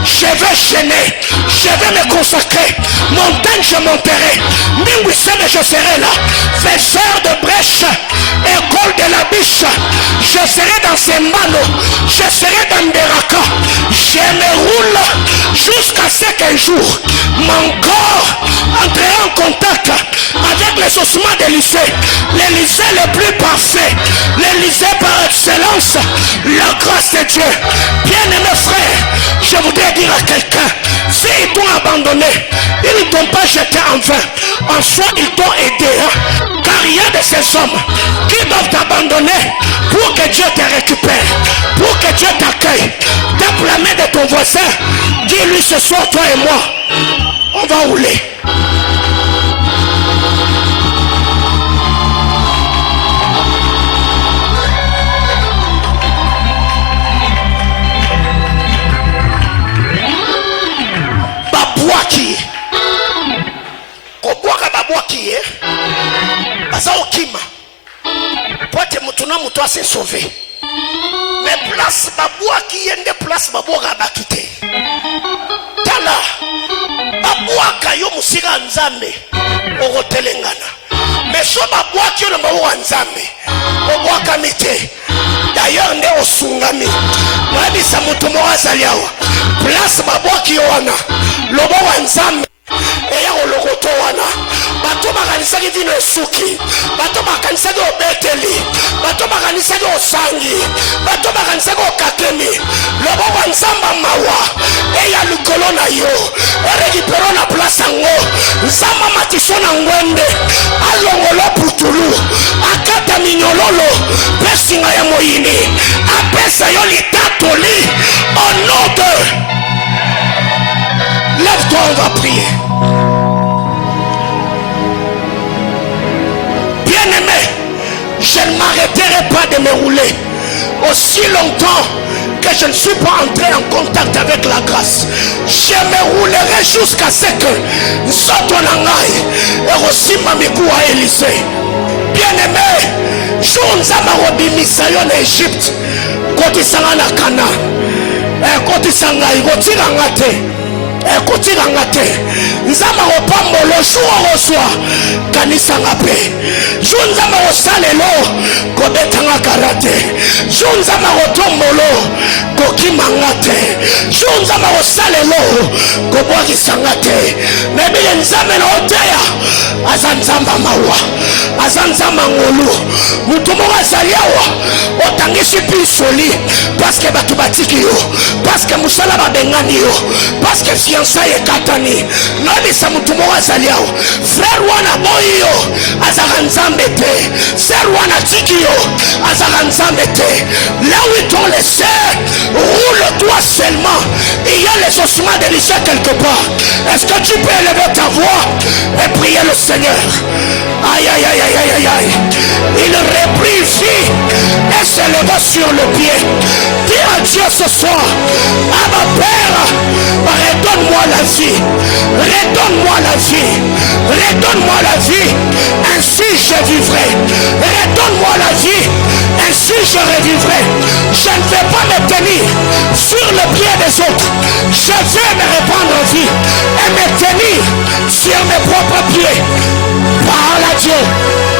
je vais chaîner, je vais me consacrer. Montagne, je monterai. Mingwissem, je serai là. Faiseur de brèche, école de la biche. Je serai dans ces manos, je serai dans des racas. Je me roule jusqu'à ce qu'un jour, mon corps entrera en contact avec les ossements d'Élysée. L'Élysée le plus parfait, l'Élysée par excellence, la grâce de Dieu. Bien-aimés frères, je voudrais dire à quelqu'un, s'ils t'ont abandonné, ils ne t'ont pas jeté en vain. En soi, ils t'ont aidé. Car il y a de ces hommes qui doivent t'abandonner pour que Dieu te récupère, pour que Dieu t'accueille. Tape la main de ton voisin, dis-lui ce soir, toi et moi, on va rouler. Babouaki, kobwaka babouaki, baza okima, pote mutuna mutu se sauver. Mais place babouaki yende place babouaka bakite. Tala, babouaka yo musika nzambe, ogotelengana. Mais so babouaki yo na babouaka nzambe, obwaka mite. D'ailleurs, nde osungami. Mwabisa mutu mo azali awa. Place babouaki yo wana, lobo wa nzambe. Eya ologoto wana. Bato bakanisaki vino esuki. Bato bakanisaki obeteli. Bato bakanisaki osangi. Bato bakanisaki okatemi. Lobo wa nzamba mawa. Eya likolo na yo. Erekipero na place yango. Nzamba matiso na ngwende. Alongolo putulu. Akata minyololo. Pesinga ya moyini. Apesa yo litatoli. Au nom de... Lève-toi, on va prier. Bien-aimé, je ne m'arrêterai pas de me rouler aussi longtemps que je ne suis pas entré en contact avec la grâce. Je me roulerai jusqu'à ce que Zotonangai et aussi Mamikou à Élysée. Bien-aimé, jour nzama robimisa yo na Égypte, kotisanga na Canaan. Kotisanga kotiranga te. Kotiranga te. nzamba kopambolo jour reçoit kanisanga pe jour nzamba kosalelo kobetanga karate jour nzamba kotombolo kokimanga te jour nzamba kosalelo kobwakisanga te nebile nzambe na oteya aza nzamba mawa aza nzamba ngolu mutu moko azali awa otangisi pisoli paske bato batiki yo paske musala babengani yo paske fiançailles ekatani nobisa mutu moko azali awa frère wana boyi yo azaka nzambe te sœur wana tiki yo azaka nzambe te là où ils t'ont laissé roule-toi seulement il y a les ossements d'Élisée quelque part. Est-ce que tu peux élever ta voix et prier le Seigneur? Aïe aïe aïe aïe aïe aïe. Il reprit vie et se leva sur le pied. Dis à Dieu ce soir, à ma Père, redonne-moi la vie, redonne-moi la vie, redonne-moi la vie, ainsi je vivrai. Redonne-moi la vie, ainsi je revivrai. Je ne vais pas me tenir sur le pied des autres. Je vais me répandre vie et me tenir sur mes propres pieds. Parle à Dieu.